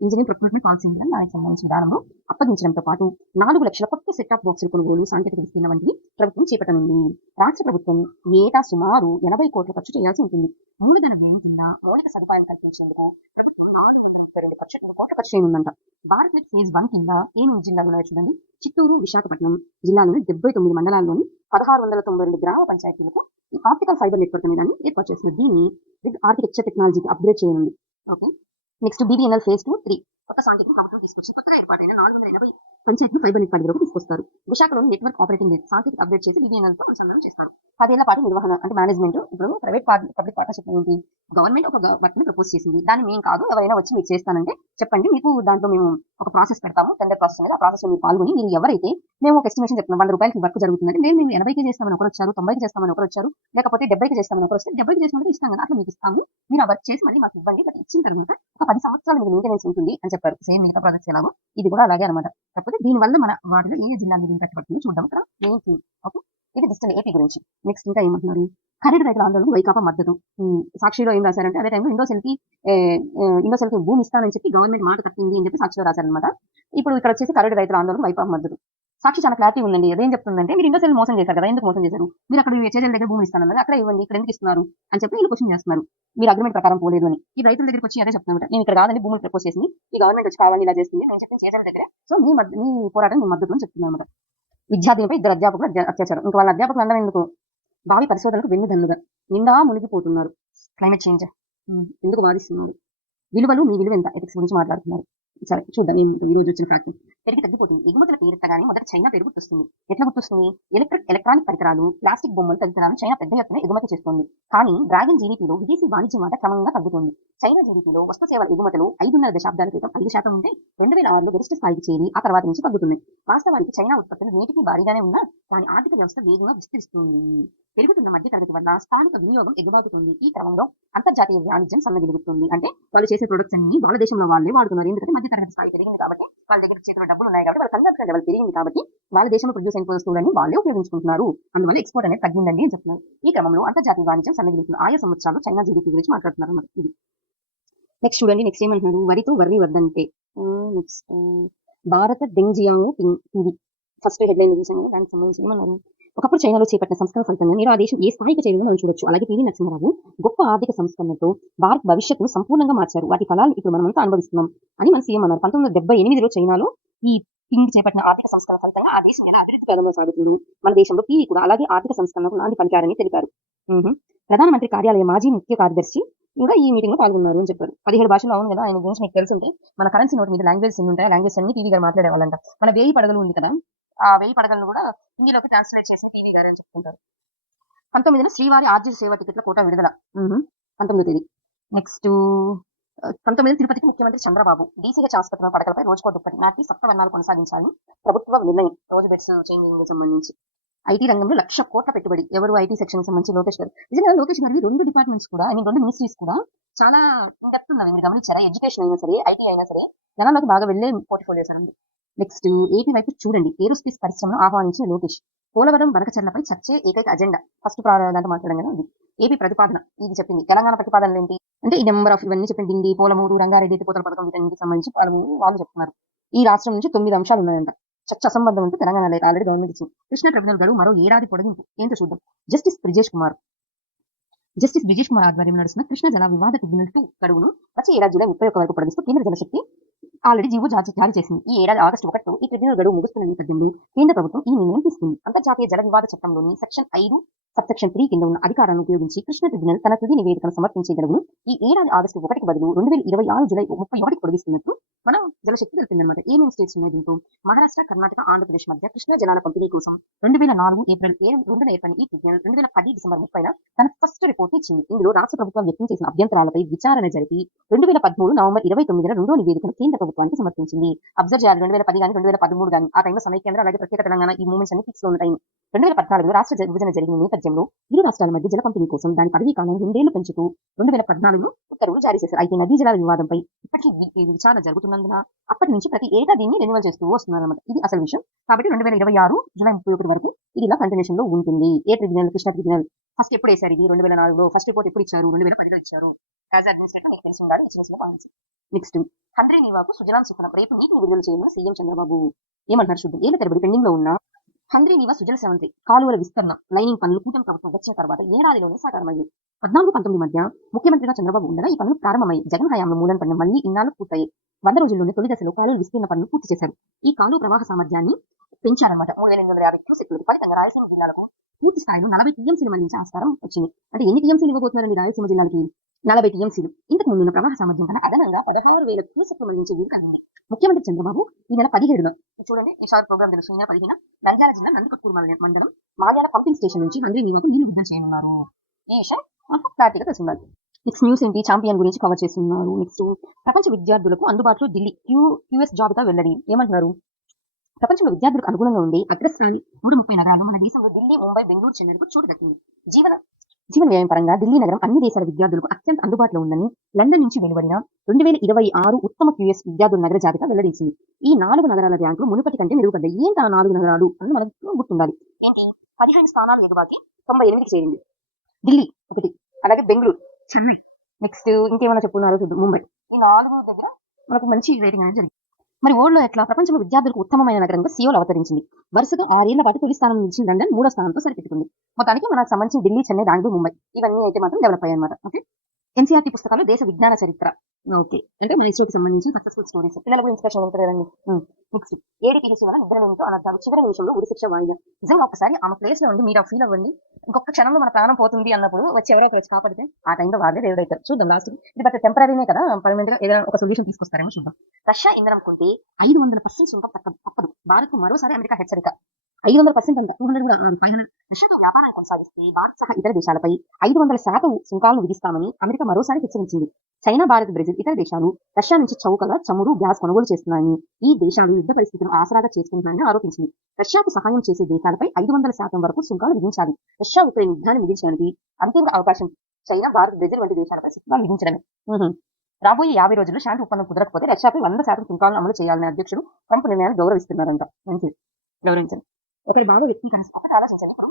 ఇంజనీరింగ్ ప్రొక్యూర్మెంట్ పాలసీ దానికి సంబంధించిన విధానంలో అప్పగించడంతో పాటు 4 లక్షల కొత్త సెట్ ఆఫ్ బాక్సుల కొనుగోలు, సాంకేతిక విస్తీర్ణ వంటివి ప్రభుత్వం చేపట్టనుంది. రాష్ట్ర ప్రభుత్వం ఏటా సుమారు 80 కోట్లు ఖర్చు చేయాల్సి ఉంటుంది. మూలధన వ్యయం కింద మౌలిక సదుపాయం కల్పించేందుకు ప్రభుత్వం 432 కోట్ల ఖర్చు చేయనుందంట. భారత్ నెట్ ఫేజ్ 1 కింద ఏమేమి జిల్లాలు ఉన్నాయో చూడండి. చిత్తూరు, విశాఖపట్నం జిల్లాలోని 79 మండలాల్లోని 1692 గ్రామ పంచాయతీలకు ఈ ఆప్టికల్ ఫైబర్ నెట్వర్క్ అనేది ఏర్పాటు చేస్తున్నారు. దీన్ని విత్ ఆర్కిటెక్చర్ టెక్నాలజీకి అప్గ్రేడ్ చేయనుంది. ఓకే, నెక్స్ట్ BBNL ఫేజ్ 2, 3 కొత్త సాంకేతిక ప్రభుత్వం తీసుకొచ్చి కొత్తగా ఏర్పాటైన 480 పంచాయతీలు ఫైబర్ నెట్ పరిధిలోకి తీసుకొస్తారు. విశాఖలోని నెట్వర్క్ ఆపరేటింగ్ సాంకేతిక అప్డేట్ చేసి BBNL తో అనుసంధానం చేస్తారు. 10 ఏళ్ల పాటు నిర్వహణ అంటే మేనేజ్మెంట్. ఇప్పుడు ప్రైవేట్ పబ్లిక్ పార్ట్నర్షిప్ ఏంటి? గవర్నమెంట్ ఒక వర్క్ ని ప్రపోజ్ చేసింది, దాన్ని మేము కాదు ఎవరైనా వచ్చి మీరు చేస్తానంటే చెప్పండి, మీకు దాంట్లో మేము ఒక ప్రాసెస్ పెడతాము, టెండర్ ప్రాసెస్ అనేది. ఆ ప్రాసెస్ లో మీరు పాల్గొని మీరు ఎవరైతే మేము ఒక ఎస్టిమేషన్ చెప్తున్నాం 100 రూపాయలకి వర్క్ జరుగుతుందంటే మేము 80కి చేస్తామని ఒకరు వచ్చారు, 90కి చేస్తామని ఒకరు వచ్చారు, లేకపోతే 70కి చేస్తామని ఒకరు వస్తే 70కి చేసినట్టు ఇస్తాం కదా, అట్లా మీకు ఇస్తాము, మీరు ఆ వర్క్ చేసి మళ్ళీ మాకు ఇవ్వండి. బట్ ఇచ్చిన తర్వాత ఒక 10 సంవత్సరాలు మీకు మెయింటెనెన్స్ ఉంటుంది అని చెప్పారు. సేమ్ మిగతా ప్రాజెక్ట్స్ ఎలాగో ఇది కూడా అలాగే అనమాట. కాకపోతే దీనివల్ల మన వాటిలో ఏ జిల్లాల మీద కట్టబడుతుందో చూద్దాం ఇక్కడ మెయిన్ థీమ్. ఓకే, ఇది డిజిటల్ ఏపీ గురించి. నెక్స్ట్ ఇంకా ఏమంటున్నారు? ఖరీదు రైతుల ఆందోళనకు వైకాపా మద్దతు. సాక్షిలో ఏం రాశారంటే అదే టైంలో ఇండోసెల్ కి భూమి ఇస్తానని చెప్పి గవర్నమెంట్ మాట తప్పింది అని చెప్పి సాక్షిలో రాశారనమాట. ఇప్పుడు ఇక్కడ వచ్చేసి ఖరీదు రైతుల ఆందోళనకు వైకాపా మద్దతు. సాక్షి చాలా క్లారిటీ ఉందండి. అదేం చెప్తుందంటే, మీరు ఇండోసెల్ మోసం చేశారు కదా, ఎందుకు మోసం చేశారు? మీరు అక్కడ చేజల దగ్గర భూమి ఇస్తానన్నారు, అక్కడ ఇవ్వండి, ఇక్కడ ఎందుకు ఇస్తున్నారు అని చెప్పి వీళ్ళు క్వశ్చన్ చేస్తున్నారు. మీరు అగ్రిమెంట్ ప్రకారం పోలేదు అని. ఈ రైతుల దగ్గరికి వచ్చి అదే చెప్తున్నారు, నేను ఇక్కడ కాదని భూములు ప్రపోజ్ చేసింది, ఈ గవర్నమెంట్ వచ్చి కావాలి ఇలా చేస్తుంది, నేను చెప్పిన చేజల దగ్గర. సో మీ పోరాటం మీ మద్దతు అని చెప్తున్నారు అనమాట. విద్యార్థినిపై 2 అధ్యాపకులు అత్యాచారం. ఇంకా వాళ్ళ అధ్యాపకులు అందరం ఎందుకు? భావి పరిశోధనకు వెన్నుదన్నుగా నిండా మునిగిపోతున్నారు. క్లైమేట్ చేంజ్ ఎందుకు వాదిస్తున్నారు? విలువలు, మీ విలువ ఎంత? ఎథిక్స్ గురించి మాట్లాడుతున్నారు. సరే చూద్దాం ఈ రోజు వచ్చిన ఫ్యాక్ట్. పెరిగి తగ్గిపోతుంది. ఎగుమతుల పేరెత్తగానే మొదట చైనా పేరు గుర్తొస్తుంది. ఎట్లా గుర్తొస్తుంది? ఎలక్ట్రానిక్ పరికరాలు, ప్లాస్టిక్ బొమ్మలు తదితరాలను చైనా పెద్ద ఎత్తున ఎగుమతి చేస్తుంది. కానీ డ్రాగన్ జీడీపీలో విదేశీ వాణిజ్య మాట క్రమంగా తగ్గుతుంది. చైనా జీడీపీలో వస్తు సేవల ఎగుమతులు 5.5 దశాబ్దాల క్రితం 5% ఉంటే 2006లో గరిష్ట స్థాయికి చేరి ఆ తర్వాత నుంచి తగ్గుతున్నాయి. వాస్తవానికి చైనా ఉత్పత్తులు నేటికి భారీగానే ఉన్నా దాని ఆర్థిక వ్యవస్థ వేగంగా విస్తరిస్తుంది. పెరుగుతున్న మధ్య తరగతి వల్ల స్థానిక వినియోగం ఎగుబాటుతుంది. ఈ క్రమంలో అంతర్జాతీయ వాణిజ్యం సన్నగిలుగుతుంది. అంటే వాళ్ళు చేసే ప్రొడక్ట్స్ అన్ని వాళ్ళ దేశంలో వాళ్ళే వాడుతున్నారు. ఎందుకంటే మధ్య తరగతి స్థాయి పెరిగింది కాబట్టి, వాళ్ళ దగ్గర చేతిలో డబ్బులు ఉన్నాయి కాబట్టి, వాళ్ళ కన్సంప్షన్ లెవెల్ పెరిగింది కాబట్టి, వాళ్ళ దేశంలో ప్రొడ్యూస్ అయిన వస్తువులని వాళ్ళే ఉపయోగించుకుంటున్నారు. అందువల్ల ఎక్స్పోర్ట్ అనేది తగ్గిందండి అని చెప్తున్నారు. ఈ క్రమంలో అంతర్జాతీయ వాణిజ్యం సన్నగిలుగుతుంది. ఆయా సంవత్సరాలు చైనా జీడీపీ గురించి మాట్లాడుతున్నారు అన్నమాట. ఇది నెక్స్ట్ చూడండి. నెక్స్ట్ ఏమంటున్నారు? వరితో వర్రి వద్దంటే నెక్స్ట్ భారత డెంజియాओ టీవీ ఫస్ట్ హెడ్లైన్ చూసాను. దానికి సంబంధించి ఏమన్నారు? ఒకప్పుడు చైనాలో చేపట్టిన సంస్కరణ ఫలితంగా నేడు ఆ దేశం ఏ స్థాయికి చేరిందో మనం చూడొచ్చు. అలాగే పివి నరసింహారావు గొప్ప ఆర్థిక సంస్కరణతో భారత్ భవిష్యత్తును సంపూర్ణంగా మార్చారు. వాటి ఫలాలు ఇప్పుడు మనమంతా అనుభవిస్తున్నాం అని మన సీఎం అన్నారు. 1978లో చైనాలో ఈ పింగ్ చేపట్టిన ఆర్థిక సంస్కరణ ఫలితంగా ఆ దేశం ఎలా అభివృద్ధి పదంలో సాగుతుందో మన దేశంలో పివి కూడా అలాగే ఆర్థిక సంస్కరణకు నాంది పలికారని తెలిపారు. ప్రధానమంత్రి కార్యాలయ మాజీ ముఖ్య కార్యదర్శి కూడా ఈ మీటింగ్ లో పాల్గొన్నారు అని చెప్పారు. 17 భాషలు. అవును కదా, ఆయన గురించి మీకు తెలుసుంటే మన కరెన్సీ నోట్ మీద లాంగ్వేజ్ ఎన్ని ఉంటాయి, లాంగ్వేజ్ అన్ని టీవీ గారు మాట్లాడేవాళ్ళంట. మన 1000 పడగలు ఉంది కదా, ఆ 1000 పడగలను కూడా హిందీలోకి ట్రాన్స్లేట్ చేసిన టీవీ గారు అని చెప్తుంటారు. 19న శ్రీవారి ఆర్జిత సేవ టికెట్ల కోటా విడుదల. 19వ తేదీ. నెక్స్ట్ 19 తిరుపతికి ముఖ్యమంత్రి చంద్రబాబు డీసీహెచ్ ఆసుపత్రి పడకలపై రోజుకో దుప్పటి నాటి సప్తవర్ణాలు కొనసాగించాలని ప్రభుత్వ నిర్ణయం. రోజు బెడ్స్ చేంజింగ్ సంబంధించి ఐటీ రంగంలో 1,00,000 కోట్ల పెట్టుబడి. ఎవరు? ఐటీ సెక్షన్ సంబంధించి లోకేష్ గారు. నిజంగా లోకేష్ గారు 2 డిపార్ట్మెంట్స్ కూడా, ఐ మీన్ 2 మినిస్ట్రీస్ కూడా చాలా ఇండెప్త్ ఉన్నవి. మీరు గమనించారా? ఎడ్యుకేషన్ అయినా సరే, ఐటీ అయినా సరే జనాల్లోకి బాగా వెళ్లే పోర్ట్ఫోలియోస్ అండి. నెక్స్ట్ ఏపీ వైపు చూడండి. ఏరోస్పేస్ పరిశ్రమను ఆహ్వానించిన లోకేష్. పోలవరం బనకచర్లపై చర్చే ఏకైక అజెండా. ఫస్ట్ దాంట్లో మాట్లాడడం కదా ఇది. ఏపీ ప్రతిపాదన ఇది చెప్పింది. తెలంగాణ ప్రతిపాదనలు ఏంటి అంటే ఈ నెంబర్ ఆఫ్ ఇవన్నీ చెప్పింది. డిండి, పోలమూరు, రంగారెడ్డి ఎత్తిపోతల పథకం వీటన్నిటికి సంబంధించి వాళ్ళు చెప్తున్నారు. ఈ రాష్ట్రం నుంచి 9 అంశాలు ఉన్నాయంట. చర్చ అసంబద్ధం అంటే తెలంగాణ ఆల్రెడీ గవర్నమెంట్ ఇచ్చింది. కృష్ణా ట్రిబ్యునల్ గడువు మరో ఏడాది పొడిగింపు. ఏంటో చూద్దాం. జస్టిస్ బ్రిజేష్ కుమార్ ఆధ్వర్యంలో నడుస్తున్న కృష్ణా జల వివాద ట్రిబ్యునల్ 2 గడువును వచ్చే ఏడాది జూలై 31 వరకు పొడిగిస్తూ కేంద్ర జలశక్తి ఆల్రెడీ జీవో జారీ చేసింది. ఈ ఏడాది ఆగస్టు 1 ఈ ట్రిబ్యునల్ గడువు ముగుస్తున్న నేపథ్యంలో కేంద్ర ప్రభుత్వం ఈ నిర్ణయం తీసుకుంది. అంతర్జాతీయ జల వివాద చట్టంలోని సెక్షన్ 5 సబ్సెక్షన్ 3 కింద ఉన్న అధికారాలను ఉపయోగించి కృష్ణా ట్రిబ్యునల్ తన తుది నివేదికను సమర్పించే గడువును ఈ ఏడాది ఆగస్టు 1కి బదులు 2026 జూలై 31కి పొడిగిస్తున్నట్టు మన జలశక్తి తెలిపిందనమాట. ఏమేమి స్టేట్స్ ఉన్నాయి దీంతో? మహారాష్ట్ర, కర్ణాటక, ఆంధ్రప్రదేశ్ మధ్య కృష్ణా జలాల పంపిణీ కోసం 2004 ఏప్రిల్ 7న ఏర్పడిన ఈ ట్రిబ్యునల్ 2010 డిసెంబర్ 30న తన ఫస్ట్ రిపోర్ట్ ఇచ్చింది. ఇందులో రాష్ట్ర ప్రభుత్వం వ్యక్తం చేసిన అభ్యంతరాలపై విచారణ జరిపి 2013 నవంబర్ 29న రెండో నివేదికను కేంద్ర ప్రభుత్వానికి సమర్పించింది. అబ్జర్వ్ చేయాలి, 2010 కానీ 2013 కానీ ఆ టైంలో సమైక్యాంధ్ర అలాగే ప్రత్యేక తెలంగాణ ఈ మూవ్మెంట్స్ అన్ని ఫిక్స్ లో ఉన్న టైం. 2014లో రాష్ట్ర విభజన జరిగిన నేపథ్యంలో ఇరు రాష్ట్రాల మధ్య జల పంపిణీ కోసం దాని పదవీ కాలం 2 ఏళ్లు పెంచుతూ 2014లో ఉత్తర్వులు జారీ చేశారు. అయితే నదీ జలాల వివాదంపై ఇప్పటికీ విచారణ జరుగుతున్నందున అప్పటి నుంచి ప్రతి ఏటా దీన్ని రెన్యువల్ చేస్తూ వస్తున్నారు అన్నమాట. ఇది అసలు విషయం. కాబట్టి 2026 జూలై 31 వరకు ఇది ఇలా కంటిన్యూషన్ లో ఉంటుంది. ఏ ట్రిబ్యునల్? కృష్ణా ట్రిబ్యునల్. ఫస్ట్ ఎప్పుడు వేశారు ఇది? 2004లో. ఫస్ట్ రిపోర్ట్ ఎప్పుడు ఇచ్చారు? 2010లో ఇచ్చారు. యాజ్ అడ్మినిస్ట్రేటర్ మీకు తెలిసి ఉండాలి. ఇచ్చిన పాయింట్స్. నెక్స్ట్ హంద్రీ నీవాకు సుజలాం సుఫలం రేపు నీటిని విడుదల చేయమని సీఎం చంద్రబాబు. ఏమంటారు చూద్దాం. ఏళ్ల తరబడి పెండింగ్ లో ఉన్న హంద్రీ నీవా సుజల సెవంతి కాలువల విస్తరణ లైనింగ్ పనులు కూటమి ప్రభుత్వం వచ్చిన తర్వాత ఏడాదిలోనే సాకారమయ్యాయి. 14-19 మధ్య ముఖ్యమంత్రిగా చంద్రబాబు ఉండగా ఈ పనులు ప్రారంభమై జగన్ హయాంలో మూలన పడిన మళ్లీ ఇన్నాళ్ళు పూర్తయ్యాయి. 100 రోజుల్లోనే తొలి దశలో కాలువల విస్తీర్ణ పనులు పూర్తి చేశారు. ఈ కాలువ ప్రవాహ సామర్థ్యాన్ని పెంచారన్నమాట. 3850 క్యూసెక్లు. ఫలితంగా రాయలసీమ జిల్లాలకు పూర్తి స్థాయిలో 40 టీఎంసీలు మళ్లించే ఆస్కారం వచ్చింది. అంటే ఎన్ని టీఎంసీలు ఇవ్వబోతున్నారండి రాయలసీమ జిల్లాలకి? 40 టీఎంసీలు. ఇంతకు ముందున్న ప్రవాహ సామర్థ్యం కన్నా అదనంగా 16,000 క్యూసెక్లు మళ్లించే వీలు కలిగింది. ముఖ్యమంత్రి చంద్రబాబు ఈ నెల 17న చూడండి, ఈసారి ప్రోగ్రామ్ తెలుసు. ఈ నెల 15న నంద్యాల జిల్లా నందికొట్కూరు మండలం మాల్యాల పంపింగ్ స్టేషన్ నుంచి హంద్రీ నీవాకు నీళ్లు విడుదల చేయనున్నారు. ఈ విషయం క్లారిటీగా తెలుసుండాలి. నెక్స్ట్ న్యూస్ ఏంటి? ఛాంపియన్ గురించి కవర్ చేస్తున్నారు. నెక్స్ట్ ప్రపంచ విద్యార్థులకు అందుబాటులో ఢిల్లీ క్యూఎస్ జాబితా వెల్లడి. ఏమంటున్నారు? ప్రపంచంలో విద్యార్థులకు అనుగుణంగా ఉండే అగ్రస్థాని 130 నగరాలు మన దేశంలో ఢిల్లీ, ముంబై, బెంగళూరు, చెన్నైకు చోటు దక్కింది. జీవన వ్యయం పరంగా ఢిల్లీ నగరం అన్ని దేశాల విద్యార్థులకు అత్యంత అందుబాటులో ఉందని లండన్ నుంచి వెలువడిన 2026 ఉత్తమ క్యూఎస్ విద్యార్థుల నగర జాబితా వెల్లడించింది. ఈ 4 నగరాల ర్యాంకులు మునుపటి కంటే మెరుగుపడ్డాయి. ఏంటి ఆ 4 నగరాలు అని మనకు గుర్తుండాలి. ఏంటి? 15 స్థానాలు ఎగబాకి 98కి చేరింది ఢిల్లీ ఒకటి, అలాగే బెంగళూరు, చెన్నై. నెక్స్ట్ ఇంకేమైనా చెప్పుకున్నారో చూద్దాం. ముంబై. ఈ 4 దగ్గర మనకు మంచి రేటింగ్ అనేది జరిగింది. మరి వరల్డ్ లో ఎట్లా? ప్రపంచంలో విద్యార్థులకు ఉత్తమమైన నగరంగా సియోల్ అవతరించింది. వరుసగా 6 ఏళ్ల పాటు తొలి స్థానం నిలిచిన లండన్ 3వ స్థానంతో సరిపెట్టుకుంది. మొత్తానికి మనకు సంబంధించిన ఢిల్లీ, చెన్నై, బెంగళూరు, ముంబై ఇవన్నీ అయితే మాత్రం డెవలప్ అయ్యాయి అన్నమాట. ఓకే. ఎన్సీఆర్టీ పుస్తకాలు దేశ విజ్ఞాన చరిత్ర ఓకే. అంటే మన ఇస్రోకి సంబంధించిన సక్సెస్‌ఫుల్ స్టోరీస్. పిల్లలకు ఇన్‌స్పిరేషన్ ఉంటది కదండీ. నెక్స్ట్ ఏడీపీఎస్సీ వల్ల నిద్రలేమితో అనర్థాలు చివరి నిమిషంలో ఉరిశిక్ష వాయిదా. నిజంగా ఒక్కసారి ఆమె ప్లేస్‌లో ఉండి మీరు ఫీల్ అవ్వండి. ఇంకొక క్షణంలో మన ప్రాణం పోతుంది అన్నప్పుడు వచ్చి ఎవరో ఒకరు వచ్చి కాపాడితే ఆ టైంలో వాళ్ళే దేవుడైతారు. చూద్దాం లాస్ట్‌కి. ఇది బట్ టెంపరరీనే కదా! పర్మనెంట్‌గా ఏదైనా ఒక సొల్యూషన్ తీసుకొస్తారేమో చూద్దాం. రష్యా ఇంధనం కొంటే 500% సుంకం తప్పదు. భారత్‌కు మరోసారి అమెరికా హెచ్చరిక. 500% అంట. 200 కూడా 500. రష్యాతో వ్యాపారాన్ని కొనసాగిస్తే భారత్ సహా ఇతర దేశాలపై 500% సుంకాలను విధిస్తామని అమెరికా మరోసారి హెచ్చరించింది. చైనా, భారత్, బ్రెజిల్ ఇతర దేశాలు రష్యా నుంచి చౌకగా చమురు, గ్యాస్ కొనుగోలు చేస్తున్నాయని, ఈ దేశాలు యుద్ధ పరిస్థితులను ఆసరాగా చేసుకుంటున్నాయని ఆరోపించింది. రష్యాకు సహాయం చేసే దేశాలపై 500% వరకు సుంకాలు విధించాలి. రష్యా ఉక్రెయిన్ యుద్ధాన్ని ముగించడానికి అంతిమ అవకాశం చైనా, భారత్, బ్రెజిల్ వంటి దేశాలపై సుంకాలు విధించడమే. రాబోయే 50 రోజుల్లో శాంతి ఒప్పందం కుదరకపోతే రష్యాపై 100% సుంకాలను అమలు చేయాలని అధ్యక్షుడు ట్రంప్ నిర్ణయాన్ని గౌరవిస్తున్నారంట. మంచిది, గౌరవించండి. ఒకరి బాగా వ్యక్తీకరణ ఒకటి ఆలోచించండి. ఇప్పుడు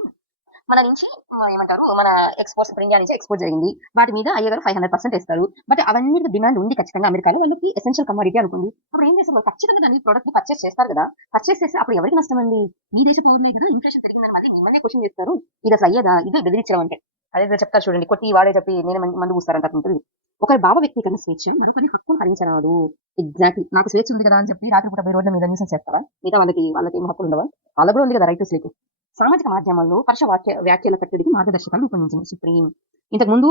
మన నుంచి ఏమంటారు మన ఎక్స్పోర్ట్స్ ఇప్పుడు ఇండియా నుంచి ఎక్స్పోర్ట్ జరిగింది. వాటి మీద అయ్యగారు 500% ఇస్తారు. బట్ అవన్నీ డిమాండ్ ఉంది ఖచ్చితంగా అమెరికాలో. వాళ్ళకి ఎసెన్షియల్ కమోడిటీ అనుకోండి. అప్పుడు ఏం చేస్తారు వాళ్ళు ఖచ్చితంగా దాని ప్రోడక్ట్ ని పర్చేస్ చేస్తారు కదా. పర్చేస్ చేస్తే అప్పుడు ఎవరికి నష్టం అండి? మీ దేశ పౌరులే కదా. ఇన్ఫ్లేషన్ పెరిగిందని మళ్ళీ మిమ్మల్ని క్వశ్చన్ చేస్తారు. ఇది అసలు అయ్యేదా? ఇది బెదిరించడం అంటే అదే చెప్తారు చూడండి. కొట్టి వాడే చెప్పి నేను మందు పూస్తారంట ఉంటుంది. ఒకరి భావ వ్యక్తీకరణ స్వేచ్ఛ మరొకరి హక్కును హరించరాదు. ఎగ్జాక్ట్లీ. నాకు స్వేచ్ఛ ఉంది కదా అని చెప్పి రాత్రిపూట పోయి రోడ్ల మీద న్యూసెన్స్ చేస్తారా? మిగతా వాళ్ళకి ఏం హక్కులు ఉండవా? వాళ్ళకు కూడా ఉంది కదా రైట్ టు స్లీప్. సామాజిక మాధ్యమాల్లో పరుష వ్యాఖ్యల కట్టడికి మార్గదర్శకాలు రూపొందించింది సుప్రీం. ఇంతకు ముందు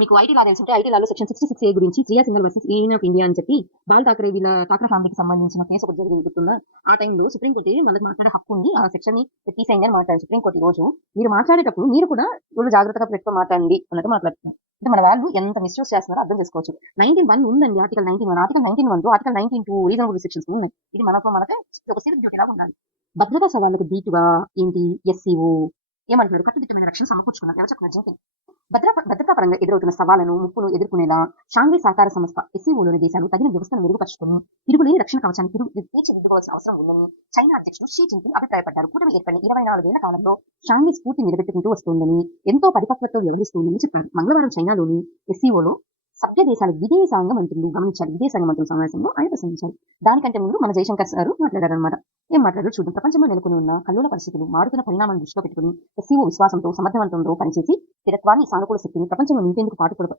మీకు ఐటీ లా తెలిసి ఉంటే ఐటీ లాలో సెక్షన్ 66A గురించి జియా Singhal versus union of India అని చెప్పి బాల్ ఠాకరే వీళ్ళ ఠాకరే ఫ్యామిలీకి సంబంధించిన కేసు ఒకటి జరిగింది గుర్తుందా? ఆ టైంలో సుప్రీంకోర్టు మనకు మాట్లాడే హక్కు ఉంది, ఆ సెక్షన్ ని తీసేయండి అని మాట్లాడారు సుప్రీంకోర్టు. ఈ రోజు మీరు మాట్లాడేటప్పుడు మీరు కూడా వాళ్ళు జాగ్రత్తగా పెట్టుకొని మాట్లాడండి అన్నట్టు మాట్లాడుతున్నారు. అంటే మన వాళ్ళు ఎంత మిస్యూజ్ చేస్తున్నారో అర్థం చేసుకోవచ్చు. 19(1) ఉందండి. Article 19(1), article 19(1) article 19(2) reasonable restrictions ఉన్నాయి. ఇది మనకే ఒక సివిక్ డ్యూటీ లాగా ఉండాలి. భద్రతా సవాళ్ళకు దీటుగా ఏంటి ఎస్సీఓ ఏమంటున్నారు? కట్టుదిట్టమైన రక్షణ సమకూర్చుకున్నారు. ఎవరు చెప్తున్నారు? జింకే. భద్రతా పరంగా ఎదురవుతున్న సవాళ్లను ముప్పును ఎదుర్కొనేలా షాంఘై సహకార సంస్థ ఎస్సీఓలోని దేశాలు తగిన వ్యవస్థను మెరుగుపరుచుకుని తిరుగులేని రక్షణ కవచాన్ని తీర్చిదిద్దుకోవాల్సిన అవసరం ఉందని చైనా అధ్యక్షుడు షీ జిన్పింగ్ అభిప్రాయపడ్డారు. కూటమి ఏర్పడిన 24 ఏళ్ల కాలంలో షాంఘై స్ఫూర్తి నిలబెట్టుకుంటూ వస్తోందని, ఎంతో పరిపక్వతతో వ్యవహరిస్తోందని చెప్పారు. మంగళవారం చైనాలోని ఎస్సీఓలో సభ్య దేశాల విదేశాంగ మంత్రులు గమనించాలి. విదేశాంగ మంత్రుల సమావేశంలో ఆయన ప్రసంగించారు. దానికంటే ముందు మన జయశంకర్ గారు మాట్లాడారనమాట. ఏం మాట్లాడారు చూద్దాం. ప్రపంచంలో నెలకొని ఉన్న కల్లోల పరిస్థితులు, మారుతున్న పరిణామాలను దృష్టిలో పెట్టుకుని ఎస్సీఓ విశ్వాసంతో, సమర్థవంతంతో పనిచేసి స్థిరత్వాన్ని, సానుకూల శక్తిని ప్రపంచంలో నింపేందుకు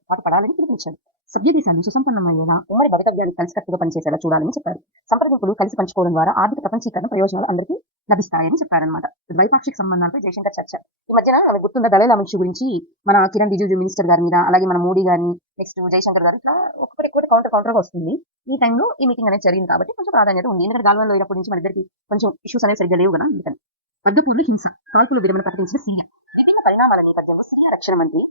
పాటుపడాలని పిలుపునిచ్చారు. సభ్య దేశాలను సుసంపన్నమయ్యేలా ఉమ్మడి భవితవ్యాన్ని కలిసికట్టుగా పనిచేసేలా చూడాలని చెప్పారు. సంప్రదింపులు కలిసి పంచుకోవడం ద్వారా ఆర్థిక ప్రపంచీకరణ ప్రయోజనాలు అందరికీ లభిస్తాయని చెప్పారనమాట. ద్వైపాక్షిక సంబంధాలపై జయశంకర్ చర్చ. ఈ మధ్యన మనకు గుర్తున్న దళైలామా ఇష్యూ గురించి మన కిరణ్ రిజిజు మినిస్టర్ గారి మీద, అలాగే మన మోడీ గారిని, నెక్స్ట్ జయశంకర్ గారు, ఇట్లా ఒక్కొక్కటి కౌంటర్ వస్తుంది. ఈ టైంలో ఈ మీటింగ్ అనేది జరిగింది కాబట్టి కొంచెం ప్రాధాన్యత ఉంది. ఎందుకంటే గాల్వాన్ లోయనప్పటి నుంచి మన ఇద్దరికి కొంచెం ఇష్యూస్ అనేవి సరిగ్గా లేవు కదా. అందుకని వర్గపూర్లు హింస కాల్పుల విరమణ ప్రకటించిన సిరియా. విభిన్న పరిణామాల నేపథ్యంలో సిరియా రక్షణ మంత్రి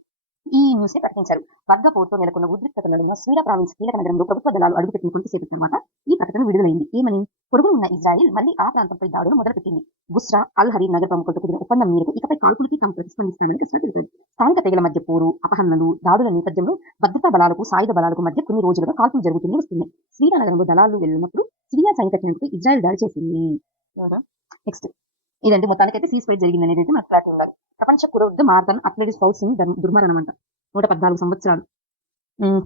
ఈ న్యూస్ ని ప్రకటించారు. వర్గపోరుతో నెలకొన్న ఉద్రిక్తత నడుమ స్వీడా ప్రావిన్స్ కీలక నగరంలో ప్రభుత్వ దళాలు అడుగుపెట్టిన కొంతసేపు తర్వాత ఈ ప్రకటన విడుదలైంది. ఏమని? పొరుగున ఉన్న ఇజ్రాయెల్ మళ్లీ ఆ ప్రాంతంపై దాడులు మొదలుపెట్టింది. బుస్రా, అల్ హరీ నగర ప్రముఖులతో కుదిరిన ఒప్పందం మేరకు ఇకపై కాల్పులకి తాము ప్రతిస్పందిస్తామని తెలిపారు. స్థానిక తెగల మధ్య పోరు, అపహరణలు, దాడుల నేపథ్యంలో భద్రతా బలాలకు, సాయుధ బలాలకు మధ్య కొన్ని రోజులుగా కాల్పులు జరుగుతూనే వస్తున్నాయి. సిరియా నగరంలో దళాలు వెళ్ళినప్పుడు సిరియా సైనిక కేంద్రంపై ఇజ్రాయెల్ దాడి చేసింది. నెక్స్ట్ ఇదండి. మొత్తానికైతే సీజ్ ఫైర్ జరిగింది అనేది అయితే మనకు క్లారిటీ ఉండాలి. ప్రపంచ కురవృద్ధ మార్గన్ అథ్లెటిక్స్ ఫౌల్ సింగ్ దుర్మరణం అంట. 114 సంవత్సరాలు.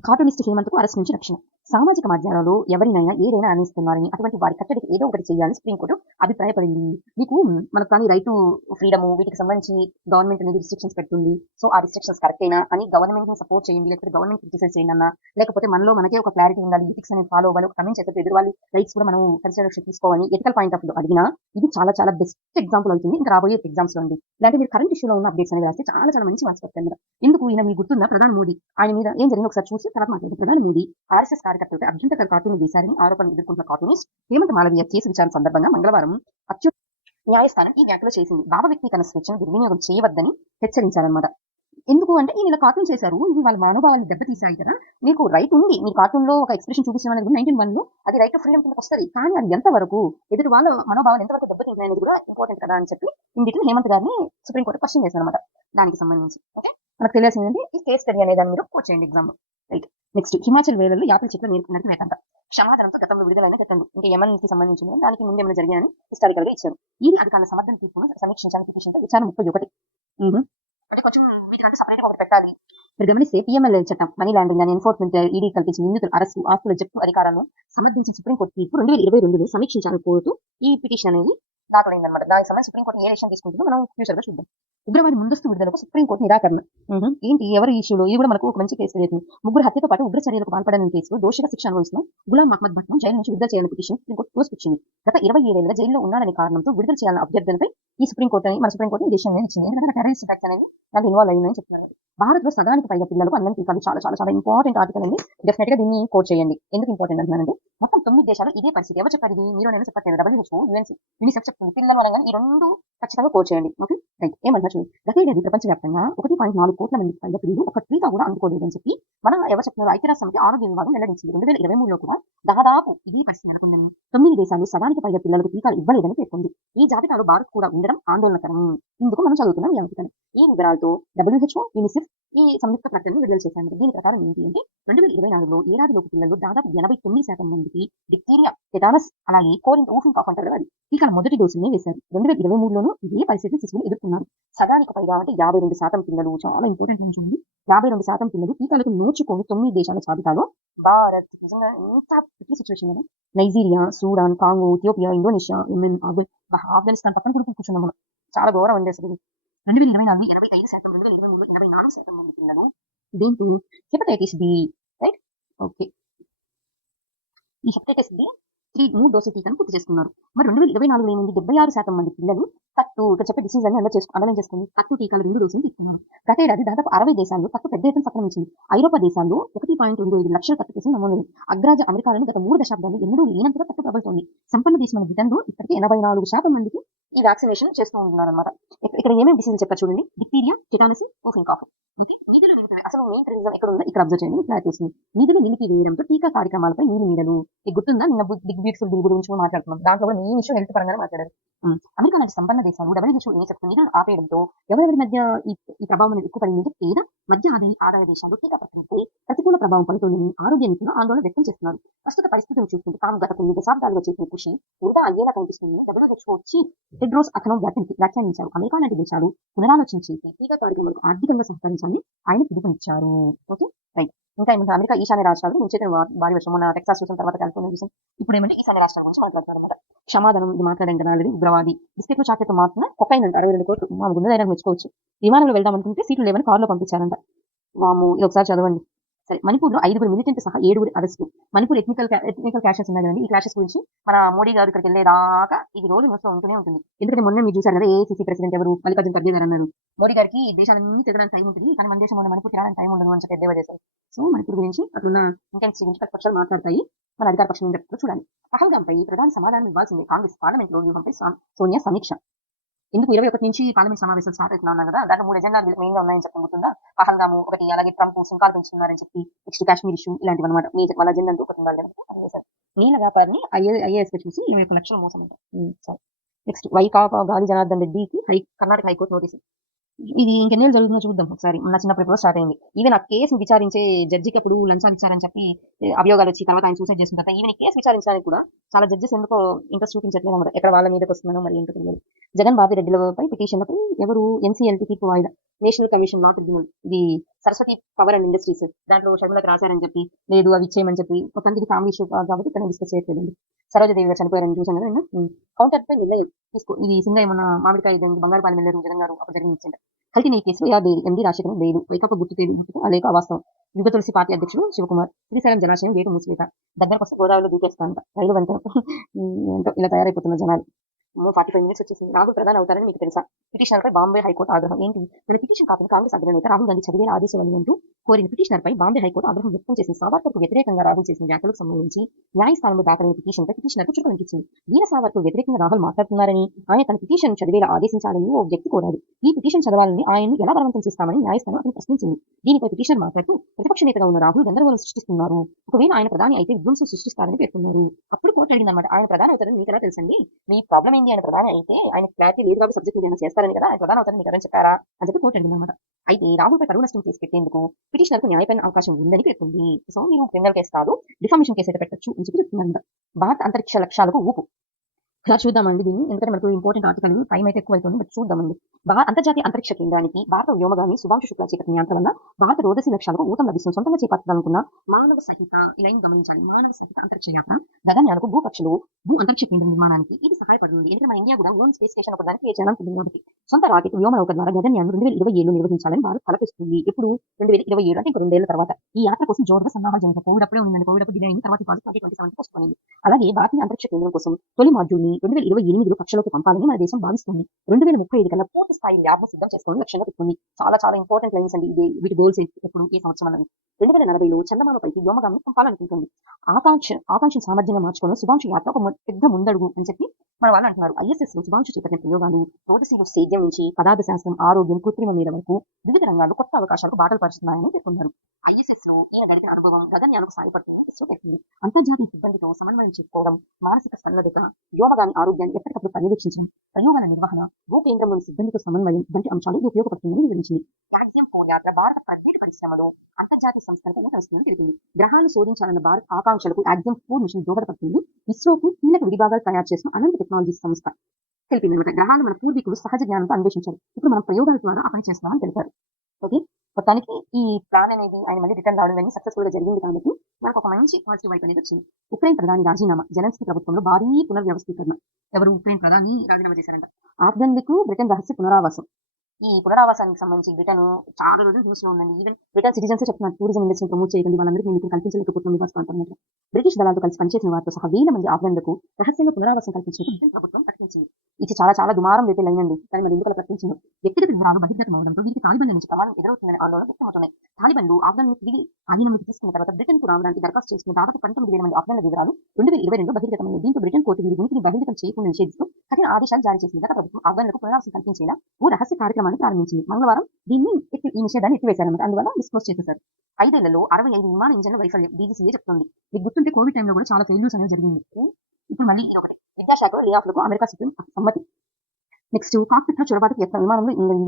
కార్టూనిస్ట్ హేమంత్ కు అరెస్ట్ నుంచి రక్షణ. సామాజిక మాధ్యమాలలో ఎవరినైనా ఏదైనా అనేస్తున్నారని, అటువంటి వారి కట్టడికి ఏదో ఒకటి చేయాలని సుప్రీంకోర్టు అభిప్రాయపడింది. మీకు మనకు కానీ రైట్ టు ఫ్రీడమ్ వీటికి సంబంధించి గవర్నమెంట్ అనేది రిస్ట్రిక్షన్స్ పెడుతుంది. సో ఆ రిస్ట్రిక్షన్స్ కరెక్టేనా అని గవర్నమెంట్ ని సపోర్ట్ చేయండి, లేకపోతే గవర్నమెంట్ క్రిటిసైజ్ చేయండి అన్నా, లేకపోతే మనలో మనకే ఒక క్లారిటీ ఉండాలి, ఎథిక్స్ అనేది ఫాలో అవ్వాలి, ఒక కమెంట్ చేస్తే ఎదురు వాళ్ళ రైట్స్ కూడా మనం కన్సిడరేషన్ తీసుకోవాలి, ఎథికల్ పాయింట్ ఆఫ్ వ్యూ అడిగినా ఇది చాలా చాలా బెస్ట్ ఎగ్జాంపుల్ అవుతుంది ఇంకా రాబోయే ఎగ్జామ్స్ లో అండి. ఇలాంటి మీరు కరెంట్ ఇష్యూలో ఉన్న అప్డేట్స్ అనేది రాస్తే చాలా చాలా మంచి మార్క్స్ వస్తాయి. ఎందుకు ఈయన మీకు గుర్తుందా? ప్రధాని మోదీ ఆయన మీద ఏం జరిగింది ఒకసారి చూసి తర్వాత మాట్లాడుతుంది. ప్రధాని మోదీ ఆర్ఎస్ఎస్ కార్యకర్తలపై అభ్యంతర కార్టూన్ వేశారని ఆరోపణలు ఎదుర్కొంటున్న కార్టూనిస్ట్ హేమంత్ మాలవీయ కేసు విచారణ సందర్భంగా మంగళవారం న్యాయస్థానం ఈ వ్యాఖ్యలు చేసింది. భావ వ్యక్తీకరణ స్వేచ్ఛను దుర్వినియోగం చేయవద్దని హెచ్చరించారనమాట. ఎందుకు అంటే ఈయన ఇలా కార్టూన్ చేశారు, ఇవి వాళ్ళ మనోభావాలు దెబ్బతీశాయి కదా. మీకు రైట్ ఉంది, మీ కార్టూన్ లో ఒక ఎక్స్ప్రెషన్ చూపించడం అనేది 19(1) లో అది రైట్ టు ఫ్రీడమ్ కింద వస్తుంది. కానీ అది ఎంతవరకు ఎదుటి వాళ్ళ మనోభావాలు ఎంతవరకు దెబ్బతింటాయి అనేది కూడా ఇంపార్టెంట్ కదా అని చెప్పి ఇందుకు హేమంత్ గారిని సుప్రీంకోర్టు క్వశ్చన్ చేశారు అనమాట. దానికి సంబంధించి ఓకే మనకు తెలియాల్సింది ఈ కేస్ స్టడీ అనే దాన్ని మీరు కోట్ చేయండి ఎగ్జామ్ లో. రైట్. నెక్స్ట్ హిమాచల్ వేలలో యాపిల్ చెట్లు నరికివేతంట. క్షమాదానంతో గతంలో విడుదలైన పెట్టండి. ఇంకా యమన్ కి సంబంధించింది దానికి ముందు ఏమైనా జరిగాయని హిస్టారికల్ గా ఇచ్చారు. ఇది అధికారుల సమర్థన తీర్పును సమీక్షించడానికి పిటిషన్ విచారణ 31. అంటే కొంచెం వీటికంటే సపరేట్ గా ఒకటి పెట్టాలి. మీరు గమనిస్తే పిఎంఎల్ఏ చట్టం, మనీ లాండరింగ్ అని ఎన్ఫోర్స్మెంట్ ఈడీ కల్పించిన నిందితుల అరెస్టు, ఆస్తుల జప్తు అధికారాలను సమర్థించిన సుప్రీంకోర్టు తీర్పు 2022లో సమీక్షించాలని కోరుతూ ఈ పిటిషన్ అనేది దాఖలైందన్నమాట. దానికి సంబంధించి సుప్రీంకోర్టు ఏ డెసిషన్ తీసుకుంటుందో మనం ఫ్యూచర్ గా చూద్దాం. ఉగ్రవాది ముందస్తు విడుదలకు సుప్రీంకోర్టు నిరాకరణ. ఏంటి ఎవరి ఇష్యూలో ఇది కూడా మనకు ఒక మంచి కేసు లేదు. ముగ్గురు హత్యతో పాటు ఉగ్ర చర్యలకు పాల్పడని కేసులో దోషిగా శిక్ష అనుభవిస్తున్న గులాం మహ్మద్ భట్ను జైలు నుంచి విడుదల చేయాలని పిటిషన్ సుప్రీంకోర్టు తోసిపుచ్చింది. గత 27 ఏళ్లుగా జైల్లో ఉన్నాడనే కారణంతో విడుదల చేయాలన్న అభ్యర్థనపై ఈ సుప్రీంకోర్టు డెసిషన్ ఇచ్చింది. ఎందుకంటే టెర్రరిస్ట్ అటాక్స్ అనేది దాంట్లో ఇన్వాల్వ్ అయిందని చెప్తున్నారు. భారత్ లో సగానికి పైగా పిల్లలకు అన్నం టీకాలు చాలా చాలా చాలా ఇంపార్టెంట్ ఆర్టికల్ అండి. డెఫినెట్ గా దీన్ని కోట్ చేయండి. ఎందుకు ఇంపార్టెంట్ అంటున్నానంటే మొత్తం 9 దేశాలు ఇదే పరిస్థితి. ఎవరు చెప్పారు ఇది? మీరు నేను చెప్పట్లేదు. WHO, యూనిసెఫ్ చెప్తుంది. పిల్లలు అనగానే ఈ రెండు ఖచ్చితంగా కోట్ చేయండి. Okay right. ఏమంటారు చూడండి. గతేడాది ప్రపంచవ్యాప్తంగా 1.4 కోట్ల మందికి పైగా పిల్లలు ఒక టీకా కూడా అందుకోలేదని చెప్పి మన ఎవరు చెప్తున్నారు? ఐక్యరాజ్య సమితి ఆరోగ్య విభాగం వెల్లడించింది. 2023లో కూడా దాదాపు ఇదే పరిస్థితి నెలకొందని 9 దేశాలు సగానికి పైగా పిల్లలకు టీకాలు ఇవ్వలేదని పేర్కొంది. ఈ జాబితాలో భారత్ కూడా ఉండడం ఆందోళనకరం. ఇందుకు మనం చదువుతున్నాం ఈ అంశాన్ని. ఈ వివరాలతో WHO, యూనిసెఫ్ ఈ సంయుక్త ప్రకటనను విడుదల చేశారు. దీని ప్రకారం ఏంటి అంటే 2024లో ఏడాదిలోపు పిల్లలు దాదాపు 89% మందికి డిప్తీరియా, టెటానస్, అలాగే కోరింత ఊఫింగ్ కాఫ్ అంటారు కదా, అది టీకాల మొదటి డోసుని వేశారు. 2023లోనూ ఇదే పరిస్థితి శిశువులు ఎదుర్కొన్నారు. సగానికి పైగా అంటే 52% పిల్లలు, చాలా ఇంపార్టెంట్ ఉంటుంది, 52% పిల్లలు టీకాలకు నోచుకొని 9 దేశాల జాబితాలో భారత్ నిజంగా ఎంత పిచ్చి సిచ్యువేషన్ కదా. Nigeria, Sudan, Congo, Ethiopia, Indonesia, Yemen, Afghanistan పక్కన కూడా కూర్చున్నాం మనం. చాలా ఘోరం అండి అసలు. 2024 85%, 2023లో 84% మంది పిల్లలు దీంతో హెపటైటిస్ బి. రైట్. ఓకే. ఈ హెపటైటిస్ బి 3 డోసుల టీకాను పూర్తి చేసుకున్నారు. మరి 2024లో ఏమైంది? 76% మంది పిల్లలు తట్టు ఇక్కడ చెప్పే డిసీజ్ అని అర్థం చేసుకుని తట్టు టీకాలు 2 డోసులు తీసుకున్నారు. గతేడాది దాదాపు 60 దేశాల్లో తట్టు పెద్ద ఎత్తున సంక్రమించింది. ఐరోపా దేశాల్లో 1.25 లక్షల తట్టు కేసులు నమోదైంది. అగ్రరాజ్య అమెరికాలోని గత 3 దశాబ్దాలు ఎన్నడూ లేనంతగా తట్టు ప్రబలుతోంది. సంపన్న దేశమైన బ్రిటన్లో ఇప్పటికే 84% మందికి ఈ వ్యాక్సినేషన్ చేస్తూ ఉంటున్నారు అనమాట. ఇక్కడ ఏమేమి డిసీజ్ చెప్పారు చూడండి. Diphtheria, tetanus, whooping cough. Okay. నిధులు నిలిపి అసలు మెయిన్ రీజన్ ఎక్కడ ఉంది? ఇక్కడ అబ్జర్వ్ చేయండి. ఫ్లాట్ వస్తుంది. నిధులు నిలిపివేయడంతో టీకా కార్యక్రమాలపై నీడలు. ఇది గుర్తుందా? నిన్న బిగ్ బ్యూటిఫుల్ బిల్ గురించి మాట్లాడుతున్నాం. దాంట్లో కూడా మెయిన్ ఇష్యూ హెల్త్ పరంగానే మాట్లాడారు. అమెరికా లాంటి సంపన్న దేశాలు WHO ఏం చెప్తుంది? నిధులు ఆపేయడంతో ఎవరెవరి మధ్య ఈ ప్రభావం అనేది ఎక్కువ పడింది అంటే పేద, మధ్య ఆదాయ దేశాలు టీకా ప్రక్రియపై ప్రతికూల ప్రభావం పడుతుందని ఆరోగ్య నిపుణులు ఆందోళన వ్యక్తం చేస్తున్నారు. ప్రస్తుత పరిస్థితులను చూస్తుంటే తాము గత కొన్ని దశాబ్దాలుగా చేసిన కృషి వృధా అయ్యేలా కనిపిస్తుంది. WHO చీఫ్ టెడ్రోస్ అథనోమ్ వ్యాఖ్యానించారు. అమెరికా లాంటి దేశాలు పునరాలోచించి టీకా కార్యక్రమాలకు ఆర్థికంగా సహకరించాలని ఆయన పిలుపునిచ్చారు. Okay right. ఇంకా ఏమంటారు? అమెరికా ఈశాన్య రాష్ట్రాలు నుంచి భారీ వర్షం, మొన్న టెక్సాస్ చూసిన తర్వాత కాలిఫోర్నియా చూసాం. ఇప్పుడు ఏమంటే ఈశాన్య రాష్ట్రాల గురించి మాట్లాడుతున్నారు అనమాట. క్షమాదానం ఇది మాట్లాడండి ఆల్రెడీ. ఉగ్రవాది బిస్కెట్లు చాక్లెట్ మాత్రమే కొకైన్ అంట 62 కోట్లు. మా గుండె ధైర్యం మెచ్చుకోవచ్చు. విమానంలో వెళ్దాం అనుకుంటే సీట్లు లేవని కారులో పంపించారంట. వాము, ఇది ఒకసారి చదవండి. సరే. మణిపూర్లో 5 మిలిటెంట్ సహా 7 అరెస్టు. మణిపూర్ ఎథనికల్ క్లాషెస్ ఉన్నాయి కదండి. ఈ క్లాషెస్ గురించి మన మోడీ గారు ఇక్కడికి వెళ్ళేదాకా ఇది రోజు న్యూస్లో ఉంటూనే ఉంటుంది. ఎందుకంటే మొన్న మీరు చూసారు కదా, ఏఐసీసీ ప్రెసిడెంట్ ఎవరు? మల్లికార్జున ఖర్గే గారు అన్నారు, మోడీ గారికి దేశాలన్నీ తిరగడానికి టైం ఉంటుంది, కానీ మన దేశం మణిపూర్ తిరగడానికి టైం ఉండదు అని చెప్పి ఎద్దేవా చేశారు. సో మణిపూర్ గురించి అట్లున్న ఇంటెన్సిటీ గురించి ప్రతిపక్షాలు మాట్లాడతాయి. మన అధికార పక్షం ఏం చెప్తారో చూడాలి. పహల్గాంపై ప్రధాని సమాధానం ఇవ్వాల్సిందే. కాంగ్రెస్ పార్లమెంట్ లో వ్యూహంపై సోనియా సమీక్ష. ఎందుకు 21 నుంచి పార్లమెంట్ సమావేశాలు స్టార్ట్ అవుతున్నా కదా, దాంట్లో 3 ఎజెండాలు మెయిన్ గా ఉన్నాయని చెప్పబోతుందా? పహల్గాము ఒకటి, అలాగే ట్రంప్ సుంకాలు పెంచుతున్నారని చెప్పి, నెక్స్ట్ కాశ్మీర్ ఇష్యూ, ఇలాంటివి అనమాట. వాళ్ళ ఎజెండా అంటూ ఒకటి ఉండాలి. నీళ్ళ వ్యాపారిని IAS గా చూసి 21 లక్షలు మోసం అంటారు. సరే. నెక్స్ట్ వైకాపా గాలి జనార్దన్ రెడ్డికి కర్ణాటక హైకోర్టు నోటీసు. ఇది ఇంకెన్నేళ్ళు జరుగుతుందో చూద్దాం ఒకసారి. నా చిన్నప్పుడు ఎప్పుడో స్టార్ట్ అయింది. ఈవెన్ ఆ కేసు విచారించే జడ్జికి అప్పుడు లంచాలు ఇచ్చారని చెప్పి అభియోగాలు వచ్చి తర్వాత ఆయన సూసైడ్ చేసుకుంటారు. ఈవెన్ ఈ కేసు విచారించడానికి కూడా చాలా జడ్జెస్ ఎందుకో ఇంట్రెస్ట్ చూపించట్లేదు అన్నమాట. ఎక్కడ వాళ్ళ మీదకి వస్తున్నానో మరి ఏంటో తెలియదు. జగన్ బాబు రెడ్డిలపై పిటిషన్లపై ఎవరు? NCLT తీర్పు వాయిదా. National commission law tribunal. ఇది సరస్వతి పవర్ అండ్ ఇండస్ట్రీస్ దాంట్లో షర్మిలకు రాశారని చెప్పి, లేదు అవి ఇచ్చేయమని చెప్పి, మొత్తానికి ఫ్యామిలీ ఇష్యూ కాబట్టి ఇక్కడ డిస్కస్ చేయట్లేదు. సరోజదేవి గారు చనిపోయారని చూసాను కదా. కౌంటర్ పై నిర్ణయం తీసుకో. ఇది సింగ ఏమన్నా మామిడికాయ బంగారుపాలెం వెళ్ళారు జగన్ గారు అప్పుడు జరిగిన ఇచ్చింది. కల్తీ నెయ్యి కేసులో bail. MD Rajasekhar bail. Vaikapa గుర్తుకు లేక అవాస్తవం. యుగ తులసి పార్టీ అధ్యక్షుడు శివకుమార్. శ్రీశైలం జలాశయం గేటు మూసివేత. దగ్గరకు వస్తే గోదావరిలో దూకేస్తానంట రైలు వెంట. ఏంటో ఇలా తయారైపోతున్న జనాలు. 45 మినిట్స్ వచ్చేసింది. రాహుల్ ప్రధాని అవుతారని మీకు తెలుసా? పిటిషనర్పై బాంబే హైకోర్టు ఆగ్రహం. ఏంటి? తన పిటిషన్ కాపీని కాంగ్రెస్ అగ్రనేత రాహుల్ గాంధీ చదివేలా ఆదేశాలు అంటూ కోరిన పిటిషనర్పై బాంబే హైకోర్టు ఆగ్రహం వ్యక్తం చేసిన సావర్కర్కు వ్యతిరేకంగా రాహుల్ చేసిన వ్యాఖ్యలకు సంబంధించి న్యాయస్థానంలో దాఖలైన పిటిషన్పై పిటిషనర్కు చురుకనిపించింది. వీర సావర్కర్ వ్యతిరేకంగా రాహుల్ మాట్లాడుతున్నారని, ఆయన తన పిటిషన్ చదివేలా ఆదేశించాలని ఓ వ్యక్తి కోరాడు. ఈ పిటిషన్ చదవాలని ఆయన్ని ఎలా బలవంతం చేస్తామని న్యాయస్థానం అతను ప్రశ్నించింది. దీనిపై పిటిషనర్ మాట్లాడుతూ ప్రతిపక్ష నేతగా ఉన్న రాహుల్ గందరగోళం సృష్టిస్తున్నారు, ఒకవేళ ఆయన ప్రధాని అయితే విధ్వంసం సృష్టిస్తారని పేర్కొన్నారు. అప్పుడు కోర్టు అడిగిందన్నమాట, ఆయన ప్రధాని అవుతారని మీకు ఎలా తెలుసండి? మీ ప్రాబ్లం ఏంటి? ఆయన ప్రధాని అయితే ఆయన క్లారిటీ లేదు కాబట్టి సబ్జెక్ట్ ఏదైనా చేస్తారని కదా, ఆయన ప్రధాని అవుతారని మీకు ఎవరైనా చెప్పారా అని చెప్పి కోర్టు అడిగిందన్నమాట. అయితే రాహుల్పై పరువు నష్టం కేసు పెట్టేందుకు పిటిషనర్కు న్యాయపైన అవకాశం ఉందని పేర్కొంది. సో మీరు క్రిమినల్ కేసు కాదు, డిఫామేషన్ కేసు అయితే పెట్టచ్చు అని చెప్పి చెప్తుందన్నమాట. భారత్ అంతరిక్ష లక్ష్యాలకు ఊపు. ఇలా చూద్దామండి దీన్ని, ఎందుకంటే మనకు ఇంపార్టెంట్ ఆర్టికల్, టైం అయితే ఎక్కువ అవుతుంది, బట్ చూద్దామండి. అంతర్జాతీయ అంతరిక్ష కేంద్రానికి భారత వ్యోమగామి శుభాంశు శుక్లా చేపట్టిన నియంత్రణ వల్ల భారత రోదసి లక్ష్యాలకు ఊతం లభిస్తుంది. సొంతంగా చేపట్టాలనుకున్న మానవ సహిత, ఇలా గమనించాలి, మానవ సహిత అంతరిక్ష యాత్ర గగన్యాలకు భూపక్షులు భూ అంతరిక్ష కేంద్ర నిర్మాణానికి ఇది సహాయపడుతుంది. ఎందుకంటే మన ఇండియా కూడా ఓన్ స్పేస్ స్టేషన్ ఒక దానికి క్రియేట్ చేయాలనుకుంటుంది కాబట్టి సొంత రాకెట్ వ్యోమనౌక ద్వారా గగన్యాన్ 2027 నిర్వహించాలని భారత్ తలపిస్తుంది. ఎప్పుడు 2027 అంటే ఇంకో 2 ఏళ్ల తర్వాత. ఈ యాత్ర కోసం జోరుగా సన్నాహాలు జరిగాయి. కోవిడ్ అప్పుడే ఉందండి. కోవిడ్ అప్పుడు డిలే అయింది. తర్వాత ఈ ప్రాజెక్ట్ 2027 పోస్ట్ పోయింది. అలాగే భారతీయ అంతరిక్ష కేంద్రం కోసం తొలి మాడ్యూల్ని 2028లో కక్షలోకి పంపాలని మన దేశం భావిస్తుంది. 2035 కల్లా పూర్తి స్థాయి ల్యాబ్ సిద్ధం చేసుకోవడం లక్ష్యంగా పెట్టుకుంది. చాలా చాలా ఇంపార్టెంట్ లైన్స్ అండి. ఇది వీటి గోల్స్ ఎప్పుడు ఈ సంవత్సరం అన్నది 2040లో చందమామపైకి వ్యోమగామిని పంపాలనుకుంటుంది. ఆకాంక్ష సామర్థ్యంగా మార్చుకోవడం శుభాంశు యాత్ర ఒక పెద్ద ముందడుగు అని చెప్పి మన వాళ్ళు అంటున్నారు. ఐఎస్ఎస్ లో శుభాంశు చేపట్టిన ప్రయోగాలు రోదసీలు సేద్యం నుంచి పదార్థ శాస్త్రం, ఆరోగ్యం, కృత్రిమ మీద వరకు వివిధ రంగాల్లో కొత్త అవకాశాలకు బాటలు పరుస్తున్నాయని పేర్కొన్నారు. ఐఎస్ఎస్ లో ఈయన గడిపిన అనుభవం గగన్యాలకు సాయపడుతూ పెట్టింది. అంతర్జాతీయ సిబ్బందితో సమన్వయం చేసుకోవడం, మానసిక సన్నద్ధత, వ్యోమగామి ఆరోగ్యాన్ని ఎప్పటికప్పుడు పర్యవేక్షించడం, ప్రయోగాల నిర్వహణ, భూ కేంద్రంలోని సిబ్బందితో సమన్వయం వంటి అంశాలు ఇది ఉపయోగపడుతుందని వివరించింది. క్యాడ్జియం 4 యాత్ర భారత ప్రైవేటు పరిశ్రమలో అంతర్జాతీయ సంస్థలకు ఊతమిస్తుందని తెలిపింది. గ్రహాలు శోధించాలన్న భారత్ ఆకాంక్షలకు యాక్సియం 4 మిషన్ దోహదపడుతుంది. ఇస్రోకు కీలక విడిభాగాలు తయారు చేసిన అనంత టెక్నాలజీస్ సంస్థ తెలిపింది. గ్రహాలు మన పూర్వీకులు సహజ జ్ఞానంతో అన్వేషించారు. ఇప్పుడు మనం ప్రయోగాల ద్వారా ఆ పని చేస్తున్నామని తెలిపారు. ఓకే, మొత్తానికి ఈ ప్లాన్ అనేది ఆయన మళ్ళీ రిటర్న్ రావడం సక్సెస్ఫుల్ గా జరిగింది కాబట్టి మనకు ఒక మంచి పాజిటివ్ వైపు అనేది వచ్చింది. ఉక్రెయిన్ ప్రధాని రాజీనామా, జెలెన్స్కీ ప్రభుత్వంలో భారీ పునర్వ్యవస్థీకరణ. ఎవరు ఉక్రెయిన్ ప్రధాని రాజీనామా చేశారంట. ఆఫ్ఘన్లకు బ్రిటన్ రహస్య పునరావాసం. ఈ పునరావాసానికి సంబంధించి బ్రిటన్ చాలా రోజులు న్యూస్ లో ఉందండి. ఈవెన్ బ్రిటన్ సిటిజన్స్ చెప్తున్నారు, టూరిజం ఇండస్ట్రీ ప్రమోట్ చేయకండి, వాళ్ళందరికీ మీకు కల్పించలేకపోతుంది నివాస ప్రాంతం. బ్రిటిష్ దళాలతో కలిసి పనిచేసిన వారితో సహా వేల మంది ఆఫ్ఘన్లకు రహస్యంగా పునరావాసం కల్పించినట్టు బ్రిటన్ ప్రభుత్వం ప్రకటించింది. ఇది చాలా చాలా దుమారం రేపే లైనండి. కానీ మరి ఎందుకు ప్రకటించింది? వ్యక్తిగత వివరాలు బహిర్గతం అవడంతో వీరికి తాలిబాన్ల నుంచి ప్రమాదం ఎదురవుతుందని ఆందోళన వ్యక్తమవుతున్నాయి. తాలిబాన్లు ఆఫ్ఘన్లు తిరిగి ఆధీనంలోకి తీసుకున్న తర్వాత బ్రిటన్ కు రావడానికి దరఖాస్తు చేసుకున్న దాదాపు 19,000 మంది ఆఫ్ఘన్ల వివరాలు 2022 బహిర్గతమైంది. దీంతో బ్రిటన్ కోర్టు వీరి ఉనికిని బహిర్గతం చేయకుండా నిషేధిస్తూ కఠిన ఆదేశాలు జారీ చేసింది. గత ప్రభుత్వం ఆఫ్ఘన్లకు పునరావాసం కల్పించేలా ఓ రహస్య కార్యక్రమాన్ని ప్రారంభించింది. మంగళవారం ఈ నిషేధాన్ని ఎత్తివేశారన్నమాట. అందువల్ల డిస్క్లోజ్ చేసేశారు. 5 ఏళ్లలో 65 విమాన ఇంజన్ల వైఫల్యం డీజీసీఏ చెప్తుంది. మీకు గుర్తుంటే కోవిడ్ టైంలో కూడా చాలా ఫెయిల్యూర్స్ అనేది జరిగింది. ఇప్పుడు మళ్ళీ ఇది ఒకటి. విద్యాశాఖలో లే ఆఫ్లకు అమెరికా సుప్రీం సమ్మతి. నెక్స్ట్, కాక్పిట్ లో చొరబాటుకు యత్నం.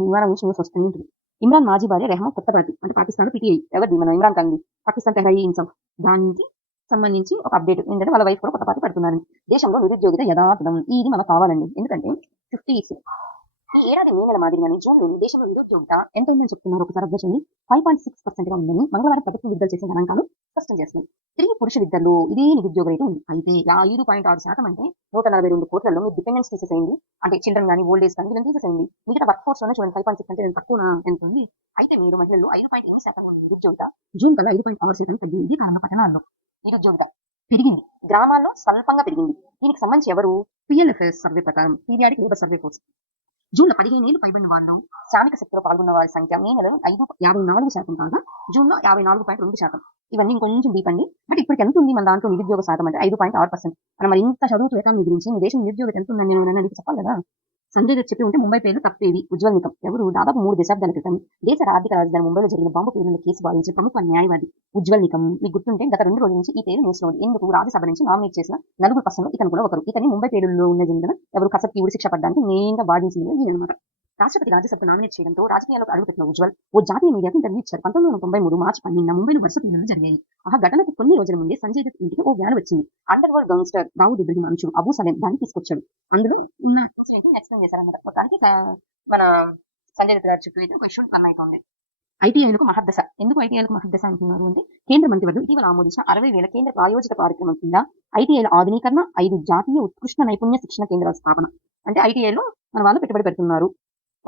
విమానం నుంచి న్యూస్ వస్తూనే ఉంటుంది. ఇమ్రాన్ మాజీ భార్య రెహమా కొత్త పార్టీ అంటే పాకిస్తాన్ పిటిఐ. ఎవరిది? మన ఇమ్రాన్ ఖాన్, పాకిస్తాన్ తెహ్రీక్ ఇన్సాఫ్. దానికి సంబంధించి ఒక అప్డేట్ ఏంటంటే వాళ్ళ వైఫ్ కూడా కొత్త పార్టీ పెడుతున్నారు. దేశంలో నిరుద్యోగిత యథాతథం. ఇది మనకు కావాలండి. ఎందుకంటే 50 ఈ ఏడాది మే నెల మాదిరిగానే జూన్ లో దేశంలో నిరుద్యోగిత ఎంత ఉందని చెప్తున్నారు. ఒకసారి అబ్జర్వ్ 5.6% గా ఉందని మంగళవారం ప్రభుత్వం విడుదల చేసిన గణాంకాలు స్పష్టం చేస్తుంది. స్త్రీ పురుష విద్యలో ఇదే నిరుద్యోగ రేటు ఉంది. అయితే 5.6% అంటే 142 కోట్లలో మీరు డిపెండెన్స్ తీసేసేయండి. అంటే చిల్డ్రన్ కానీ ఓల్డ్ ఏజ్ కానీ ఇవన్నీ తీసేసేయండి. మిగతా వర్క్ ఫోర్స్ లోనే చూడండి 5.6 అంటే తక్కువ ఎంత ఉంది. అయితే మీరు మహిళల్లో 5.8% ఉంది నిరుద్యోగిత. జూన్ కల్లా 5.6% తగ్గింది. ఈ కాలంలో పట్టణాల్లో నిరుద్యోగిత పెరిగింది, గ్రామాల్లో స్వల్పంగా పెరిగింది. దీనికి సంబంధించి ఎవరు? PLFS సర్వే ప్రకారం, periodic labour survey force, June లో 15 ఏళ్లు పైబడిన వాళ్ళు శ్రామిక శక్తిలో పాల్గొన్న వారి సంఖ్య మే నెలలో 54% కాగా జూన్ లో 54.2%. ఇవన్నీ ఇంకొంచెం డీప్ అండి. బట్ ఇప్పటికి ఎంత ఉంది మన దాంట్లో నిరుద్యోగ శాతం అంటే 5.6%. మనం మరి ఇంత చదువుతూ ఎకానమీ గురించి మీ దేశం నిరుద్యోగం ఎంత ఉందని నేను అడిగి చెప్పాలి కదా. సంజయ్ దత్ చెప్పి ఉంటే ముంబై పేరు తప్పేది. ఉజ్వల్ నికం ఎవరు? దాదాపు 3 దశాబ్దాల క్రితం దేశ ఆర్థిక రాజధాని ముంబైలో జరిగిన బాంబు పేరుల కేసు వాదించిన ప్రముఖ న్యాయవాది ఉజ్వల్ నికం. మీకు గుర్తుంటే గత 2 రోజుల నుంచి ఈ పేరు న్యూస్ లో ఉంది. ఎందుకు? రాజ్యసభ నుంచి నామినేట్ చేసిన 4 పర్సన్లు ఇతను కూడా ఒకరు. ఇతని ముంబై పేరులో ఉన్న జరిగిన ఎవరు కసబ్కి ఉరి శిక్ష పడ్డానికి మెయిన్ గా వాదించింది ఈయనమాట. రాష్ట్రపతి రాజ్యసభ నామినేట్ చేయడంతో రాజకీయాలకు అడుగుపెట్టిన ఉజ్వల్ ఓ జాతీయ మీడియాకు ఇంటర్వ్యూ ఇచ్చారు. 1993 మార్చి 12 ముంబైలో వరుస పేలుళ్లు జరిగాయి. ఆ ఘటనకు కొన్ని రోజుల ముందే సంజయ్ దత్ ఇంటికి ఓ వ్యాన్ వచ్చింది. అండర్ వరల్డ్ గంగ్స్టర్ దావూద్ ఇబ్రహీం అంశుడు అబూ సలేం దాన్ని తీసుకొచ్చాడు. అందులో ఉన్న ఇన్సిడెంట్ ఎక్స్ప్లెయిన్ చేశారన్నమాట. మొత్తానికి మన సంజయ్ దత్ గారి చుట్టూ ఒక ఇష్యూ రన్ అవుతుంది. ఐటీఐలకు మహద్దశ. ఎందుకు ఐటీఐలకు మహద్దశ అంటున్నారు అంటే కేంద్ర మంత్రివర్గం ఇటీవల ఆమోదించిన 60,000 కేంద్ర ప్రాయోజిత కార్యక్రమం కింద ఐటీఐల ఆధునీకరణ, 5 జాతీయ ఉత్కృష్ట నైపుణ్య శిక్షణ కేంద్రాల స్థాపన. అంటే ఐటీఐలో మన వాళ్ళు పెట్టుబడి పెడుతున్నారు.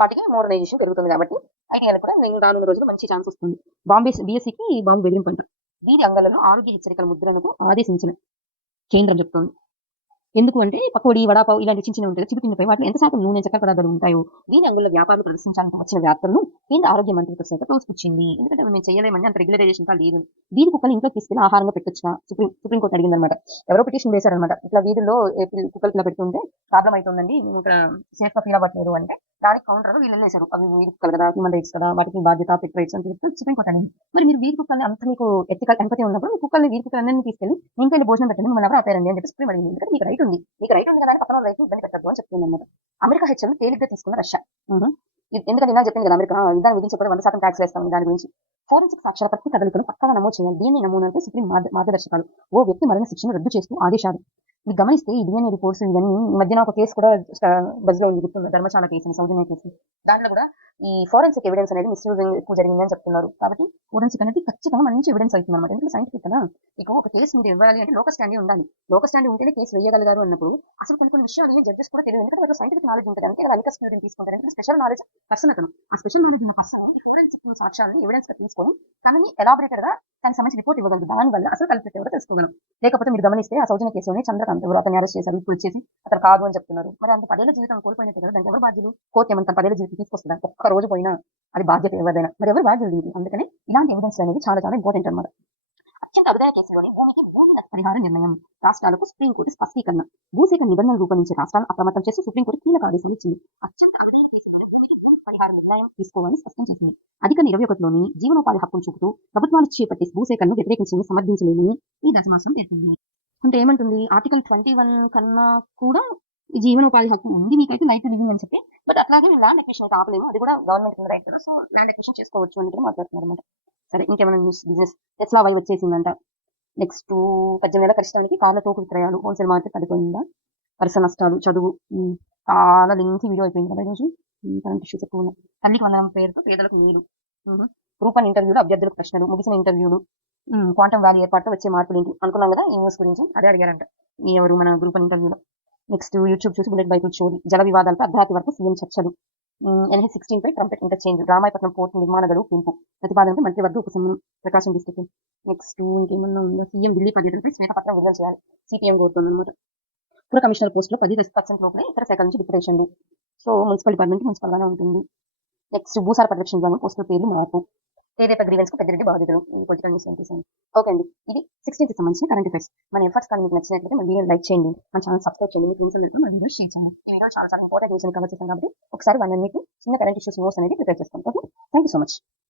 వాటికి మోడర్నైజేషన్ పెరుగుతుంది కాబట్టి ఐటీఐలు కూడా రానున్న రోజులు మంచి ఛాన్స్ వస్తుంది. బాంబే BScకి బాంబు బెదిరింపంట. వీరి అంగాలలో ఆరోగ్య హెచ్చరికల ముద్రణకు ఆదేశించిన కేంద్రం చెప్తోంది. ఎందుకు అంటే పకోడీ, వడాపావ్ ఇలాంటి చిన్న ఉంటాయి చిరుతిండిపై వాటిలో ఎంత శాతం నూనె, చక్కెర పదార్థాలు ఉంటాయో వీరి అంగుల వ్యాపారాలు ప్రదర్శించాలని వచ్చిన వ్యాప్తులను కేంద్ర ఆరోగ్య మంత్రిత్వ శాఖ తోసిపుచ్చింది. ఎందుకంటే మేము చేయలేమని అంత రెగ్యులరైజేషన్ లేదు. వీధి కుక్కలు ఇంట్లో తీసుకెళ్లి ఆహారంగా పెట్టొచ్చుగా సుప్రీంకోర్టు అడిగిందనమాట. ఎవరో పిటిషన్ వేశారనమాట. ఇట్లా వీధుల్లో కుక్కలు ఇలా పెడుతుంటే ప్రాబ్లం అవుతుందండి, ఇక్కడ సేఫ్ గా ఫీల్ అవ్వట్లేదు అంటే దానికి కౌంటర్ వీళ్ళు వేశారు. అవి వీధి కుక్కలు కదా, హ్యూమన్ రైట్స్ కదా, వాటికి బాధ్యత పెట్ రైట్స్ అని చెప్పి సుప్రీంకోర్టు అడిగింది. మరి మీరు వీధి కుక్కల్ని అంత మీకు ఎథికల్ ఎంపతి ఉన్నప్పుడు మీ కుక్కల్ని వీధి కుక్కలు అన్ని తీసుకెళ్లి ఇంట్లో వెళ్ళి భోజనం పెట్టండి, మిమ్మల్ని ఎవరు ఆపారండి అని చెప్పి సుప్రీం అడిగింది. ఎందుకంటే మీకు రైట్ ఉంది కదా అని పక్కన రైతు ఇబ్బంది పెట్టద్దు అని చెప్తుంది అన్నమాట. అమెరికా హెచ్చరికలు తేలిగ్గా తీసుకున్న రష్యా. ఎందుకంటే ఇలా చెప్పింది కదా, అమెరికా విధానం విధించకపోతే 100% ట్యాక్స్ వేస్తాం. దాని గురించి ఫోరెన్సిక్ సాక్ష్యాల ప్రతి కదలికను పక్కగా నమోదు చేయాలి. DNA నమూనాలపై సుప్రీం మార్గదర్శకాలు. ఓ వ్యక్తి మరణ శిక్షను రద్దు చేస్తూ ఆదేశాలు. మీకు గమనిస్తే ఈ డిఎన్ఏ రిపోర్ట్స్ ఇవన్నీ ఈ మధ్యన ఒక కేసు కూడా బజ్ లో ఉంది, గుర్తుంది, ధర్మశాల కేసు అని, సౌజన్య కేసు. దాంట్లో కూడా ఈ ఫోరెన్సిక్ ఎవిడెన్స్ అనేది మిస్యూజింగ్ ఎక్కువ జరిగిందని చెప్తున్నారు. కాబట్టి ఫోరెన్సిక్ అనేది ఖచ్చితంగా మంచి ఎవిడెన్స్ అవుతుంది అనమాట. ఎందుకంటే సైంటిఫిక్ కదా. మీకు ఒక కేసు మీరు ఇవ్వాలి అంటే లోకల్ స్టాండే ఉండాలి. లోకల్ స్టాండ్ ఉంటేనే కేసు వేయగలగారు అన్నప్పుడు అసలు కొన్ని విషయాలు ఏం జడ్జెస్ కూడా తెలియదు. ఎందుకంటే సైంటిఫిక్ నాలెడ్జ్ ఉంటుంది, అంతే కదా అమికస్ క్యూరీని తీసుకుంటారు. ఎందుకంటే స్పెషల్ నాలెడ్జ్ పర్సన్ అతను. ఆ స్పెషల్ నాలెడ్జ్ ఉన్న పర్సన్ ఈ ఫోరెన్సిక్ సాక్ష్యాలను ఎవిడెన్స్ గా తీసుకొని తనని ఎలాబరేటెడ్ గా దానికి సంబంధించి రిపోర్ట్ ఇవ్వగలదు. దాని వల్ల అసలు కల్పిట్ ఎవరో తెలుసుకోగలం. లేకపోతే మీరు గమనిస్తే ఆ సౌజన్య కేసులోనే చంద్రకాంత్ ఎవరు అతన్ని అరెస్ట్ చేశారు, ఇప్పుడు వచ్చేసి అతను కాదు అని చెప్తున్నారు. మరి అంత 10 ఏళ్ల జీవితం కోల్పోయినట్టే కదా, దానికి ఎవరు బాధ్యులు? కోర్టు ఏమంటారు 10 ఏళ్ల జీవితం తీసుకొస్తుందా? ఒక్క రోజు పోయినా అది బాధ్యత ఎవరిదైనా, మరి ఎవరు బాధ్యులు దీనికి? అందుకనే ఇలాంటి ఎవిడెన్స్ అనేది చాలా చాలా ఇంపార్టెంట్ అనమాట. అత్యంత అరుదైన కేసులోని భూమికి భూమి నష్టపరిహార నిర్ణయం. రాష్ట్రాలకు సుప్రీంకోర్టు స్పష్టీకరణ. భూసేకరణ నిబంధనలు రూపొందించే రాష్ట్రాలను అప్రమత్తం చేసి సుప్రీంకోర్టు కీలక ఆదేశాలు ఇచ్చింది. అత్యంత అరుదైన కేసులోని భూమికి భూమి పరిహార నిర్ణయం తీసుకోవాలని స్పష్టం చేసింది. అధికరణ 21లోని జీవనోపాధి హక్కును చూపుతూ ప్రభుత్వాలు చేపట్టే భూసేకరణను వ్యతిరేకించడం సమర్థించలేమని ఈ దశమాసం పేర్కొంది. అంటే ఏమంటుంది, ఆర్టికల్ 21 కన్నా కూడా ఈ జీవనోపాధి హక్కు ఉంది మీకైతే, రైట్ టు లివింగ్ అని చెప్పి. బట్ అట్లాగే ల్యాండ్ ఎక్విషన్ అయితే ఆపలేము, అది కూడా గవర్నమెంట్ కింద రైట్ కదా. సో ల్యాండ్ ఎక్విషన్ చేసుకోవచ్చు అన్నట్టు మాట్లాడుతున్నారు అనమాట. సరే, ఇంకేమైనా న్యూస్? బిజినెస్ టెస్లా వై వచ్చేసిందంట. నెక్స్ట్ 18 ఏళ్ల కష్టానికి కార్ల తోకు విక్రయాలు హోల్సేల్ మార్కెట్ పడిపోయిందా, వరుస నష్టాలు, చదువు. చాలా లింక్ వీడియో అయిపోయింది కదా ఈరోజు. కరెంట్ ఇష్యూస్ ఎక్కువ ఉన్నాయి. తల్లికి వందనం పేరుతో పేదలకు నీళ్లు. గ్రూప్ 1 ఇంటర్వ్యూలు, అభ్యర్థులకు ప్రశ్నలు, ముగిసిన ఇంటర్వ్యూలు. క్వాంటమ్ వ్యాలీ ఏర్పాటు వచ్చే మార్పులు ఏంటి అనుకున్నాం కదా, ఈ న్యూస్ గురించి అదే అడిగారంట ఎవరు మన గ్రూప్ 1 ఇంటర్వ్యూలో. నెక్స్ట్ యూట్యూబ్ చూసి బుల్లెట్ బైకులు చోరీ, జల వివాదాలపై అర్ధరాత్రి వరకు సీఎం చర్చలు. NH-16 పై ట్రంపెట్ ఇంటర్చేంజ్, రామాయపట్నం పోర్టు నిర్మాణ గడువు పెంపు, ప్రతిపాదనపై మంత్రివర్గ ఉపశమనం. ప్రకాశం డిస్టిక్. నెక్స్ట్ ఇంకేమన్నా ఉందా, సీఎం ఢిల్లీ పర్యటనపై శ్వేతపత్రం విడుదల చేయాలి, సిపిఎం కోరుతుందన్నమాట. పుర కమిషనర్ పోస్టులో 10% లోపలే ఇతర శాఖల నుంచి డిప్యుటేషన్లు. సో మున్సిపల్ డిపార్ట్మెంట్ మున్సిపల్ గానే ఉంటుంది. నెక్స్ట్ భూసార పరిరక్షణ విభాగం పోస్టుల పేర్లు మార్పు. ఏదైతే గ్రీవెన్స్ కు పెద్దిరెడ్డి బాధితులు. పొలిటికల్ న్యూస్ చేశాను. ఓకే అండి, ఇది 16th సంబంధించిన కరెంట్ అఫైర్స్. మన ఎఫర్ట్స్ కానీ మీకు నచ్చినట్లయితే మన వీడియో లైక్ చేయండి, మన ఛానల్ సబ్స్క్రైబ్ చేయండి, మీకు నచ్చినట్లయితే మన వీడియో షేర్ చేయండి. ఈ వీడియో చాలా చాలా ఇంపార్టెంట్ న్యూస్ కవర్ చేశాను కాబట్టి ఒకసారి వన్ చిన్న కరెంట్ ఇష్యూస్ నోట్స్ అనేది ప్రిపేర్ చేస్తాను. Okay, thank you so much.